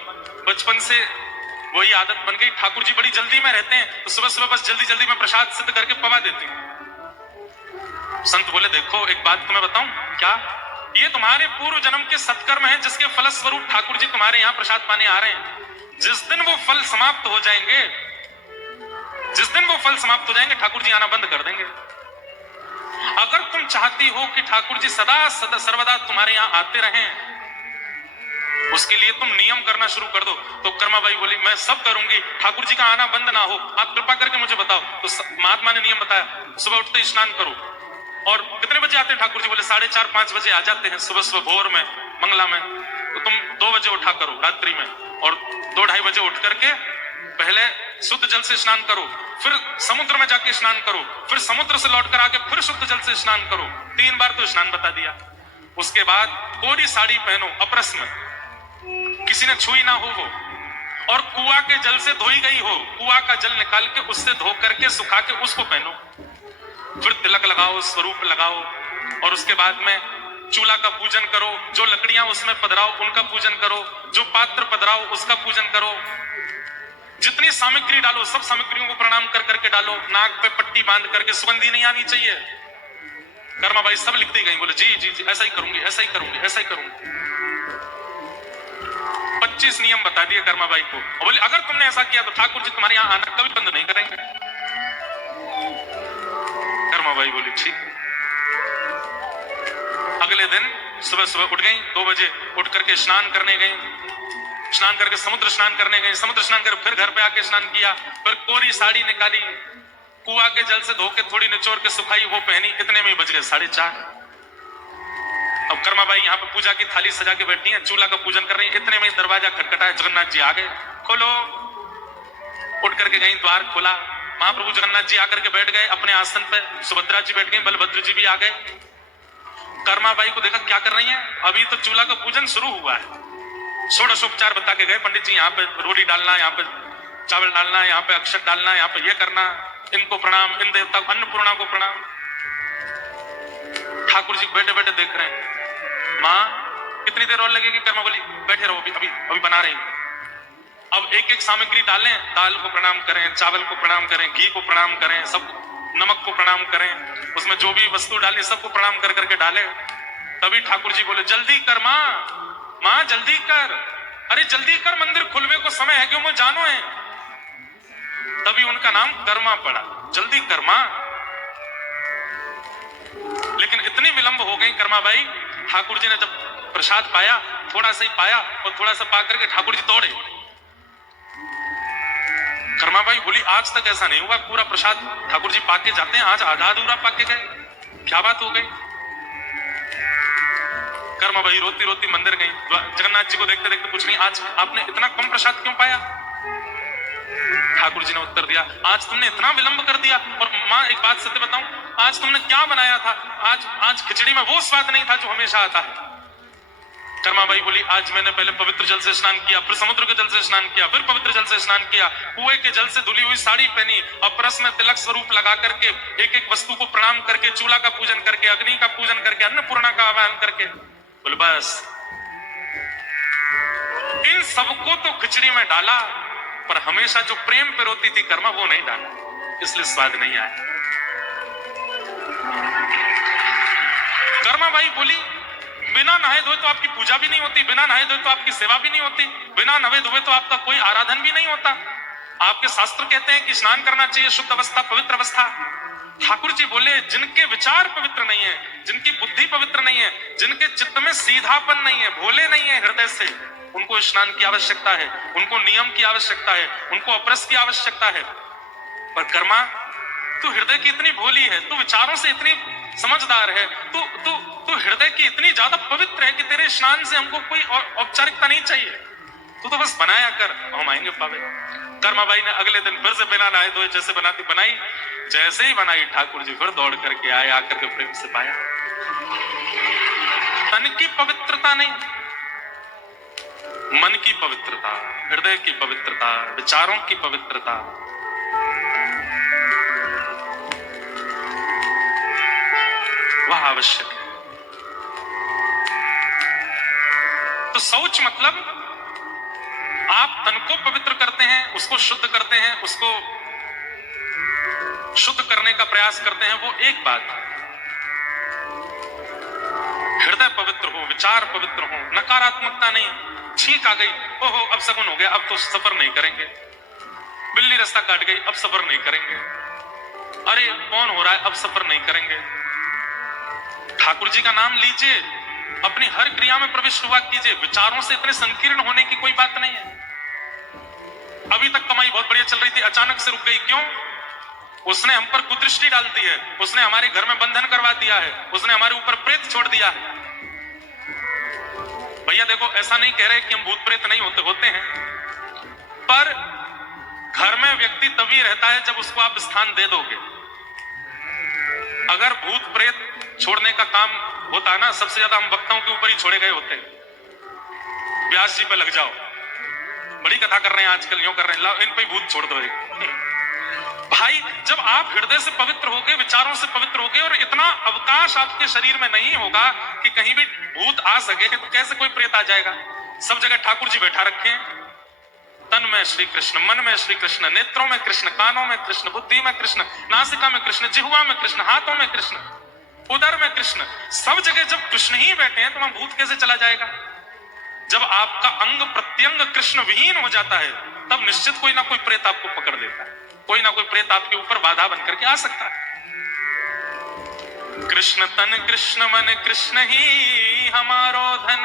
बचपन से वही आदत बन गई, ठाकुर जी बड़ी जल्दी में रहते हैं तो सुबह सुबह बस जल्दी जल्दी में प्रसाद सिद्ध करके पवा देते हैं। संत बोले, देखो एक बात तुम्हें बताऊं, क्या? ये तुम्हारे पूर्व जन्म के सत्कर्म हैं, जिसके फलस्वरूप ठाकुर जी तुम्हारे यहाँ प्रसाद पाने आ रहे हैं। जिस दिन वो फल समाप्त हो जाएंगे, जिस दिन वो फल समाप्त हो जाएंगे, ठाकुर जी आना बंद कर देंगे। अगर तुम चाहती हो कि ठाकुर जी सदा सदा सर्वदा तुम्हारे यहां आते रहें, उसके लिए तुम नियम करना शुरू कर दो। तो कर्माबाई बोली मैं सब करूंगी, ठाकुर जी का आना बंद ना हो, आप कृपा करके मुझे बताओ। तो महात्मा ने नियम बताया, सुबह उठते ही स्नान करो। और कितने बजे आते हैं ठाकुर जी? बोले 4:30-5 बजे आ जाते हैं, सुबह सुबह भोर में मंगला में। तो तुम 2 बजे उठा करो रात्रि में, और 2-2:30 बजे उठ करके पहले शुद्ध जल से स्नान करो, फिर समुद्र में जाके स्नान करो, फिर समुद्र से लौट कर आके फिर शुद्ध जल से स्नान करो। 3 बार तो स्नान बता दिया। उसके बाद कोरी साड़ी पहनो, अपरस में, किसी ने छुई ना हो वो, और कुआ के जल से धोई गई हो, कुआ का जल निकाल के उससे धो करके सुखा के उसको पहनो। फिर तिलक लगाओ, स्वरूप लगाओ, और उसके बाद में चूल्हा का पूजन करो, जो लकड़ियां उसमें पधराओ उनका पूजन करो, जो पात्र पधराओ उसका पूजन करो, जितनी सामग्री डालो सब सामग्रियों को प्रणाम कर करके डालो। नाक पे पट्टी बांध करके, सुगंधी नहीं आनी चाहिए। कर्माबाई सब लिखती गई, बोले जी जी जी ऐसा ही करूंगी, ऐसा ही करूंगी, ऐसा ही करूंगी। 25 नियम बता दिए कर्माबाई को, और बोले अगर तुमने ऐसा किया तो ठाकुर जी तुम्हारे यहाँ आना कभी बंद नहीं करेंगे। कर्माबाई बोली ठीक है। अगले दिन सुबह सुबह उठ गई, 2 बजे उठ करके स्नान करने गई, स्नान करके समुद्र स्नान करने गई, समुद्र स्नान कर फिर घर पे आके स्नान किया, फिर कोरी साड़ी निकाली, कुआ के जल से धो के थोड़ी निचोड़ के सुखाई, वो पहनी। इतने में बज गए 4:30। अब कर्माबाई यहाँ पे पूजा की थाली सजा के बैठी है, चूल्हा का पूजन कर रही है। इतने में दरवाजा खटखटाया, जगन्नाथ जी आ गए, खोलो। उठ करके गई, द्वार खोला, महाप्रभु जगन्नाथ जी आकर के बैठ गए अपने आसन पे, सुभद्रा जी बैठ गई, बलभद्र जी भी आ गए। कर्माबाई को देखा क्या कर रही है, अभी तो चूल्हा का पूजन शुरू हुआ है। षोडशोपचार बता के गए पंडित जी, यहाँ पे रोटी डालना, यहाँ पे चावल डालना, यहाँ पे अक्षत डालना, यहाँ पे ये करना, इनको प्रणाम, इन देवता को, अन्नपूर्णा को प्रणाम। ठाकुर जी बैठे बैठे देख रहे हैं, माँ कितनी देर और लगेगी? कर्मा बोली बैठे रहो, अभी अभी बना रही हूं। अब एक एक सामग्री डालें, दाल को प्रणाम करें, चावल को प्रणाम करें, घी को प्रणाम करें, सब नमक को प्रणाम करें, उसमें जो भी वस्तु डाली सबको प्रणाम कर करके डालें। तभी ठाकुर जी बोले जल्दी कर माँ, माँ जल्दी कर, अरे जल्दी कर, मंदिर खुलवे को समय है, क्यों मैं जानो है। तभी उनका नाम कर्मा पड़ा, जल्दी कर माँ। लेकिन इतनी विलंब हो गई कर्माबाई, ठाकुर जी ने जब प्रसाद पाया, थोड़ा सा ही पाया, और थोड़ा सा पा करके ठाकुर जी दौड़े। कर्माबाई बोली आज तक ऐसा नहीं हुआ, पूरा प्रसाद ठाकुर जी पाके जाते हैं, आज आधा अधूरा पाके गए, क्या बात हो गई। कर्माबाई रोती रोती मंदिर गई, जगन्नाथ जी को देखते देखते पूछ रही, आज आपने इतना कम प्रसाद क्यों पाया? ठाकुर जी ने उत्तर दिया, आज तुमने इतना विलंब कर दिया। और माँ एक बात सत्य बताऊं, आज तुमने क्या बनाया था? आज खिचड़ी में वो स्वाद नहीं था जो हमेशा आता है। कर्माबाई बोली आज मैंने पहले पवित्र जल से स्नान किया, फिर समुद्र के जल से स्नान किया, फिर पवित्र जल से स्नान किया, कुएं के जल से धुली हुई साड़ी पहनी, अपरस में तिलक स्वरूप लगा करके, एक एक वस्तु को प्रणाम करके, चूल्हा का पूजन करके, अग्नि का पूजन करके, अन्नपूर्णा का आह्वान करके। बोले बस इन सबको तो खिचड़ी में डाला, पर हमेशा जो प्रेम पे रोती थी कर्मा, वो नहीं डाला, इसलिए स्वाद नहीं आया। कर्माबाई बोली बिना नहाए धोए तो आपकी पूजा भी नहीं होती, बिना नहाए धोए तो आपकी सेवा भी नहीं होती, बिना नहाए धोए तो आपका कोई आराधन भी नहीं होता। आपके शास्त्र कहते हैं कि स्नान करना चाहिए, शुद्ध अवस्था, पवित्र अवस्था। ठाकुर जी बोले जिनके विचार पवित्र नहीं है, जिनकी बुद्धि पवित्र नहीं है, जिनके चित्त में सीधापन नहीं है, भोले नहीं है हृदय से, उनको स्नान की आवश्यकता है, उनको नियम की आवश्यकता है, उनको अपरस की आवश्यकता है। पर कर्मा तू हृदय की इतनी भोली है, तू विचारों से इतनी समझदार है, तू हृदय की इतनी ज्यादा पवित्र है कि तेरे स्नान से हमको कोई औपचारिकता नहीं चाहिए, तू तो बस बनाया कर, हम आएंगे पावे। कर्माबाई ने अगले दिन फिर से बिना नहाए धोए जैसे बनाती बनाई, जैसे ही बनाई ठाकुर जी फिर दौड़ करके आए, आकर के प्रेम से पाया। तन की पवित्रता नहीं, मन की पवित्रता, हृदय की पवित्रता, विचारों की पवित्रता, वह आवश्यक है। तो शौच मतलब आप तन को पवित्र करते हैं, उसको शुद्ध करते हैं, उसको शुद्ध करने का प्रयास करते हैं, वो एक बात है। हृदय पवित्र हो, विचार पवित्र हो, नकारात्मकता नहीं, छींक आ गई, ओहो अब सगुन हो गया, अब तो सफर नहीं करेंगे, बिल्ली रास्ता काट गई, अब सफर नहीं करेंगे, अरे कौन हो रहा है, अब सफर नहीं करेंगे। ठाकुर जी का नाम लीजिए, अपनी हर क्रिया में प्रविष्ट हुआ कीजिए। विचारों से इतने संकीर्ण होने की कोई बात नहीं है। अभी तक कमाई बहुत बढ़िया चल रही थी, अचानक से रुक गई, क्यों? उसने हम पर कुदृष्टि डाल दी है, उसने हमारे घर में बंधन करवा दिया है, उसने हमारे ऊपर प्रेत छोड़ दिया है। भैया देखो, ऐसा नहीं कह रहे कि हम भूत प्रेत नहीं होते, होते हैं, पर घर में व्यक्ति तभी रहता है जब उसको आप स्थान दे दोगे। अगर भूत प्रेत छोड़ने का काम होता ना, सबसे ज्यादा हम वक्ताओं के ऊपर ही छोड़े गए होते। व्यास जी पे लग जाओ, बड़ी कथा कर रहे हैं आजकल, यूं कर रहे हैं, इन पे भूत छोड़ दो। भाई जब आप हृदय से पवित्र होगे, विचारों से पवित्र होगे, और इतना अवकाश आपके शरीर में नहीं होगा कि कहीं भी भूत आ सके, तो कैसे कोई प्रेत आ जाएगा? सब जगह ठाकुर जी बैठा रखे हैं। तन में श्री कृष्ण, मन में श्री कृष्ण, नेत्रों में कृष्ण, कानों में कृष्ण, बुद्धि में कृष्ण, नासिका में कृष्ण, जिह्वा में कृष्ण, हाथों में कृष्ण, उदर में कृष्ण। सब जगह जब कृष्ण ही बैठे हैं तो वहां भूत कैसे चला जाएगा? जब आपका अंग प्रत्यंग कृष्ण विहीन हो जाता है, तब निश्चित कोई ना कोई प्रेत आपको पकड़ लेता है, कोई ना कोई प्रेत आपके ऊपर बाधा बनकर के आ सकता है। कृष्ण तन कृष्ण मन कृष्ण ही हमारो धन,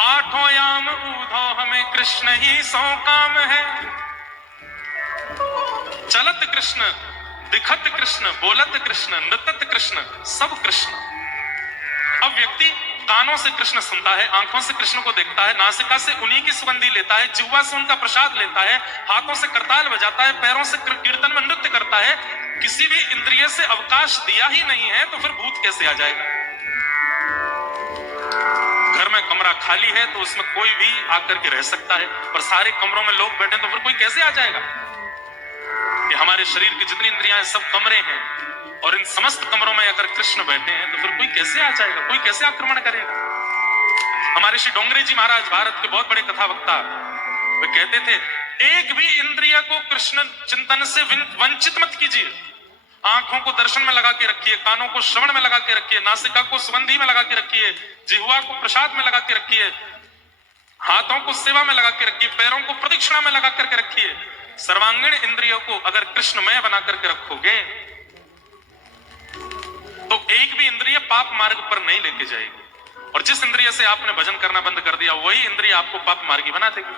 आठों याम ऊधो हमें कृष्ण ही सौ काम है। चलत कृष्ण, दिखत कृष्ण, बोलत कृष्ण, नृतत कृष्ण, सब कृष्ण। अब व्यक्ति कानों से कृष्ण सुनता है, आंखों से कृष्ण को देखता है, नासिका से उन्हीं की सुगंधी लेता है, जिह्वा से उनका प्रसाद लेता है, हाथों से करताल बजाता है, पैरों से कीर्तन में नृत्य करता है। किसी भी इंद्रिय से अवकाश दिया ही नहीं है, तो फिर भूत कैसे आ जाएगा? घर में कमरा खाली है तो उसमें कोई भी आकर के रह सकता है, पर सारे कमरों में लोग बैठे तो फिर कोई कैसे आ जाएगा? कि हमारे शरीर की जितनी इंद्रियां हैं सब कमरे हैं, और इन समस्त कमरों में अगर कृष्ण बैठे हैं तो फिर कोई कैसे आ जाएगा? कोई कैसे आक्रमण करेगा? हमारे श्री डोंगरे जी महाराज, भारत के बहुत बड़े कथा वक्ता, वे कहते थे, एक भी इंद्रिय को कृष्ण चिंतन से वंचित मत कीजिए। आंखों को दर्शन में लगा के रखिए, कानों को श्रवण में लगा के रखिए, नासिका को सुगंधी में लगा के रखिए, जिह्वा को प्रसाद में लगा के रखिए, हाथों को सेवा में लगा के रखिए, पैरों को प्रदक्षिणा में लगा करके रखिए। सर्वांगीण इंद्रियों को अगर कृष्णमय बना करके रखोगे तो एक भी इंद्रिय पाप मार्ग पर नहीं लेके जाएगी, और जिस इंद्रिय से आपने भजन करना बंद कर दिया वही इंद्रिय आपको पाप मार्गी बना देगी।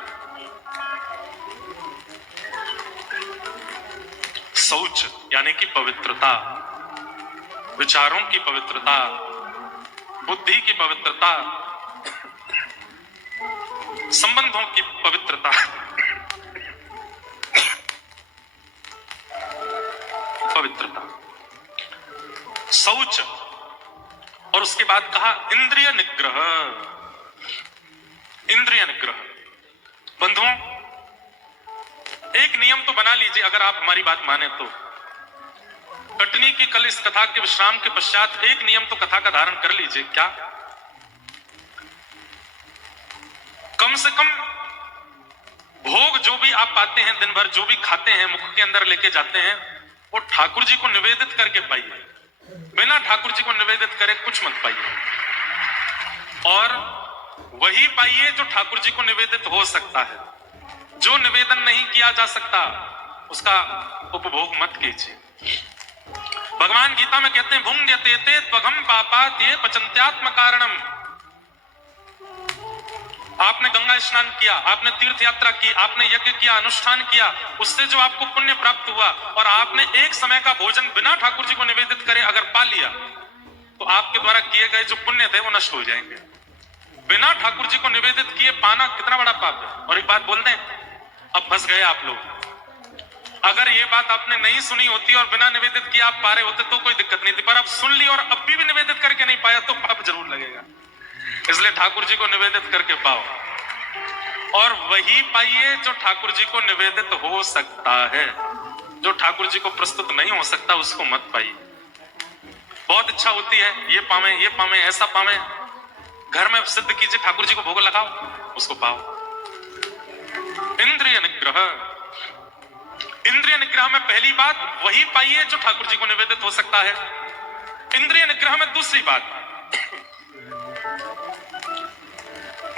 शौच यानी कि पवित्रता, विचारों की पवित्रता, बुद्धि की पवित्रता, संबंधों की पवित्रता, पवित्रता, शौच, और उसके बाद कहा इंद्रिय निग्रह। इंद्रिय निग्रह, बंधुओं एक नियम तो बना लीजिए, अगर आप हमारी बात माने तो। कटनी की कल इस कथा के विश्राम के पश्चात एक नियम तो कथा का धारण कर लीजिए। क्या? कम से कम भोग जो भी आप पाते हैं दिन भर, जो भी खाते हैं, मुख के अंदर लेके जाते हैं, वो ठाकुर जी को निवेदित करके पाइए। बिना ठाकुर जी को निवेदित करे कुछ मत पाइए, और वही पाइए जो ठाकुर जी को निवेदित हो सकता है। जो निवेदन नहीं किया जा सकता उसका उपभोग मत कीजिए। भगवान गीता में कहते हैं, भुंग्यते ते त्वघम पापात् ये पचन्त्यात्म कारणम। आपने गंगा स्नान किया, आपने तीर्थ यात्रा की, आपने यज्ञ किया, अनुष्ठान किया, उससे जो आपको पुण्य प्राप्त हुआ, और आपने एक समय का भोजन बिना ठाकुर जी को निवेदित करे अगर पा लिया, तो आपके द्वारा किए गए जो पुण्य थे वो नष्ट हो जाएंगे। बिना ठाकुर जी को निवेदित किए पाना कितना बड़ा पाप है। और एक बात बोल दें, अब फंस गए आप लोग। अगर ये बात आपने नहीं सुनी होती और बिना निवेदित किए आप पा रहे होते तो कोई दिक्कत नहीं थी, पर अब सुन ली और अब भी निवेदित करके नहीं पाया तो पाप जरूर लगेगा। इसलिए ठाकुर जी को निवेदित करके पाओ, और वही पाइए जो ठाकुर जी को निवेदित हो सकता है। जो ठाकुर जी को प्रस्तुत नहीं हो सकता उसको मत पाइए। बहुत इच्छा होती है ये पावे, ये पावे, ऐसा पावे, घर में सिद्ध कीजिए, ठाकुर जी को भोग लगाओ, उसको पाओ। इंद्रिय निग्रह, इंद्रिय निग्रह में पहली बात वही पाइए जो ठाकुर जी को निवेदित हो सकता है। इंद्रिय निग्रह में दूसरी बात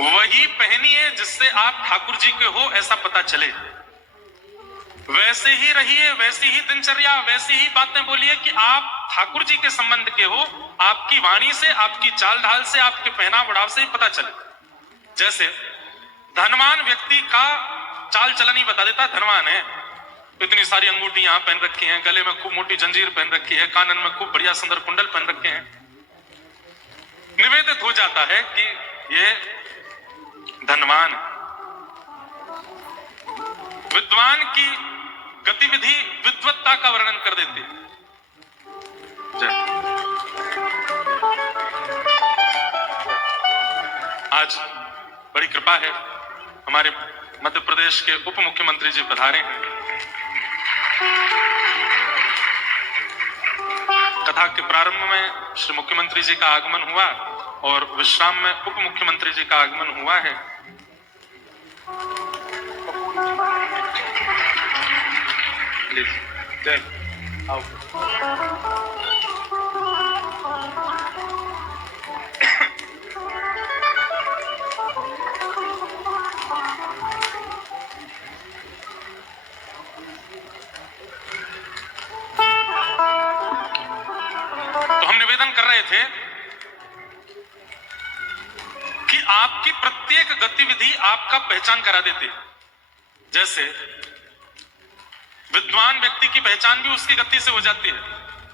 वही पहनिए जिससे आप ठाकुर जी के हो ऐसा पता चले। वैसे ही रहिए, वैसी ही दिनचर्या, वैसी ही बातें बोलिए कि आप ठाकुर जी के संबंध के हो, आपकी वाणी से, आपकी चाल ढाल से, आपके पहनाव बढ़ाव से ही पता चले। जैसे धनवान व्यक्ति का चाल चलन ही बता देता धनवान है, इतनी सारी अंगूठी यहां पहन रखी हैं, गले में खूब मोटी जंजीर पहन रखी है, कानन में खूब बढ़िया सुंदर कुंडल पहन रखे हैं। निवेदित हो जाता है कि ये धनवान है। विद्वान की गतिविधि विद्वत्ता का वर्णन कर देते हैं। आज बड़ी कृपा है, हमारे मध्य प्रदेश के उप मुख्यमंत्री जी पधारे हैं। कथा के प्रारंभ में श्री मुख्यमंत्री जी का आगमन हुआ और विश्राम में उप मुख्यमंत्री जी का आगमन हुआ है। आओ। तो हम निवेदन कर रहे थे कि आपकी प्रत्येक गतिविधि आपका पहचान करा देती है। जैसे विद्वान व्यक्ति की पहचान भी उसकी गति से हो जाती है,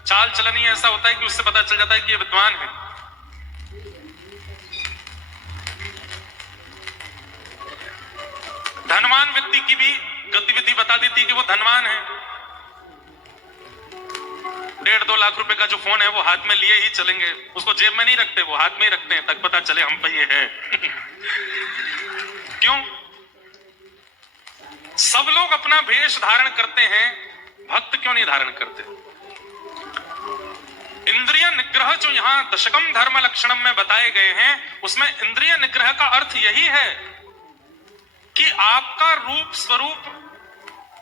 चाल चलन ही ऐसा होता है कि उससे पता चल जाता है कि ये विद्वान है। धनवान व्यक्ति की भी गतिविधि बता देती है कि वो धनवान है। 1.5-2 लाख रुपए का जो फोन है वो हाथ में लिए ही चलेंगे, उसको जेब में नहीं रखते, वो हाथ में ही रखते हैं, तक पता चले हम पे ये है। क्यों? सब लोग अपना वेश धारण करते हैं, भक्त क्यों नहीं धारण करते? इंद्रिय निग्रह जो यहां दशकम धर्म लक्षणम में बताए गए हैं, उसमें इंद्रिय निग्रह का अर्थ यही है कि आपका रूप स्वरूप,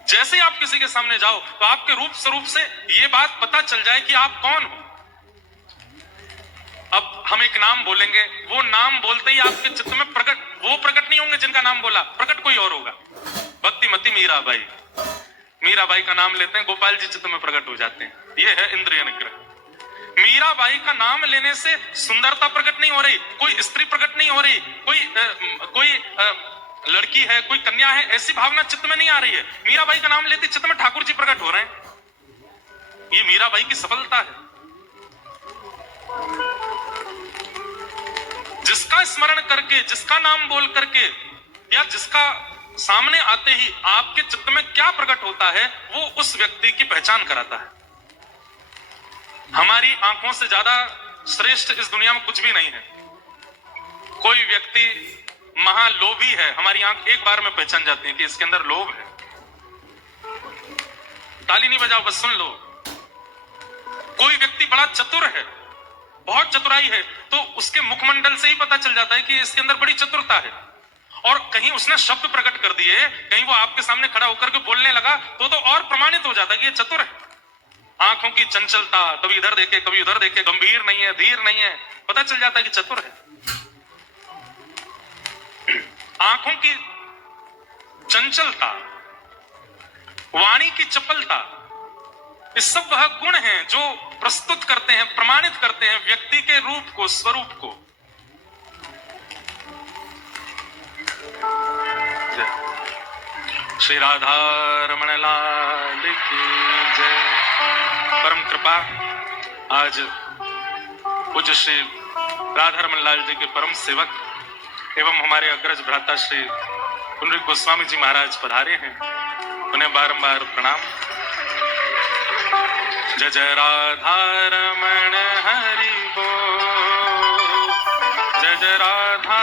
जैसे आप किसी के सामने जाओ तो आपके रूप स्वरूप से यह बात पता चल जाए कि आप कौन हो। अब हम एक नाम बोलेंगे, वो नाम बोलते ही आपके चित्त में वो प्रकट नहीं होंगे जिनका नाम बोला, प्रकट कोई और होगा। भक्तिमती मीराबाई, मीराबाई का नाम लेते हैं, गोपाल जी चित्त में प्रकट हो जाते हैं। ये है इंद्रिय निग्रह। मीराबाई का नाम लेने से सुंदरता प्रकट नहीं हो रही, कोई स्त्री प्रकट नहीं हो रही, कोई लड़की है, कोई कन्या है, ऐसी भावना चित्त में नहीं आ रही है। मीराबाई का नाम लेते चित्त में ठाकुर जी प्रकट हो रहे हैं। ये मीराबाई की सफलता है। जिसका स्मरण करके, जिसका नाम बोल करके, या जिसका सामने आते ही आपके चित्त में क्या प्रकट होता है, वो उस व्यक्ति की पहचान कराता है। हमारी आंखों से ज्यादा श्रेष्ठ इस दुनिया में कुछ भी नहीं है। कोई व्यक्ति महालोभी है, हमारी आंख एक बार में पहचान जाती है कि इसके अंदर लोभ है। ताली नहीं बजाओ, बस सुन लो। कोई व्यक्ति बड़ा चतुर है, बहुत चतुराई है, तो उसके मुखमंडल से ही पता चल जाता है कि इसके अंदर बड़ी चतुरता है। और कहीं उसने शब्द प्रकट कर दिए, कहीं वो आपके सामने खड़ा होकर के बोलने लगा, तो और प्रमाणित हो जाता है कि ये चतुर है। आंखों की चंचलता, कभी इधर देखे कभी उधर देखे, गंभीर नहीं है, धीर नहीं है, पता चल जाता है कि चतुर है। आंखों की चंचलता, वाणी की चपलता, ये सब वह गुण हैं जो प्रस्तुत करते हैं, प्रमाणित करते हैं व्यक्ति के रूप को, स्वरूप को। श्री राधा रमण लाल की जय। परम कृपा, आज पूज्य श्री राधा रमण लाल जी के परम सेवक एवं हमारे अग्रज भ्राता श्री पुंडरीक गोस्वामी जी महाराज पधारे हैं, उन्हें बारंबार प्रणाम। जय जय राधा रमण हरि बोल, जय जय राधा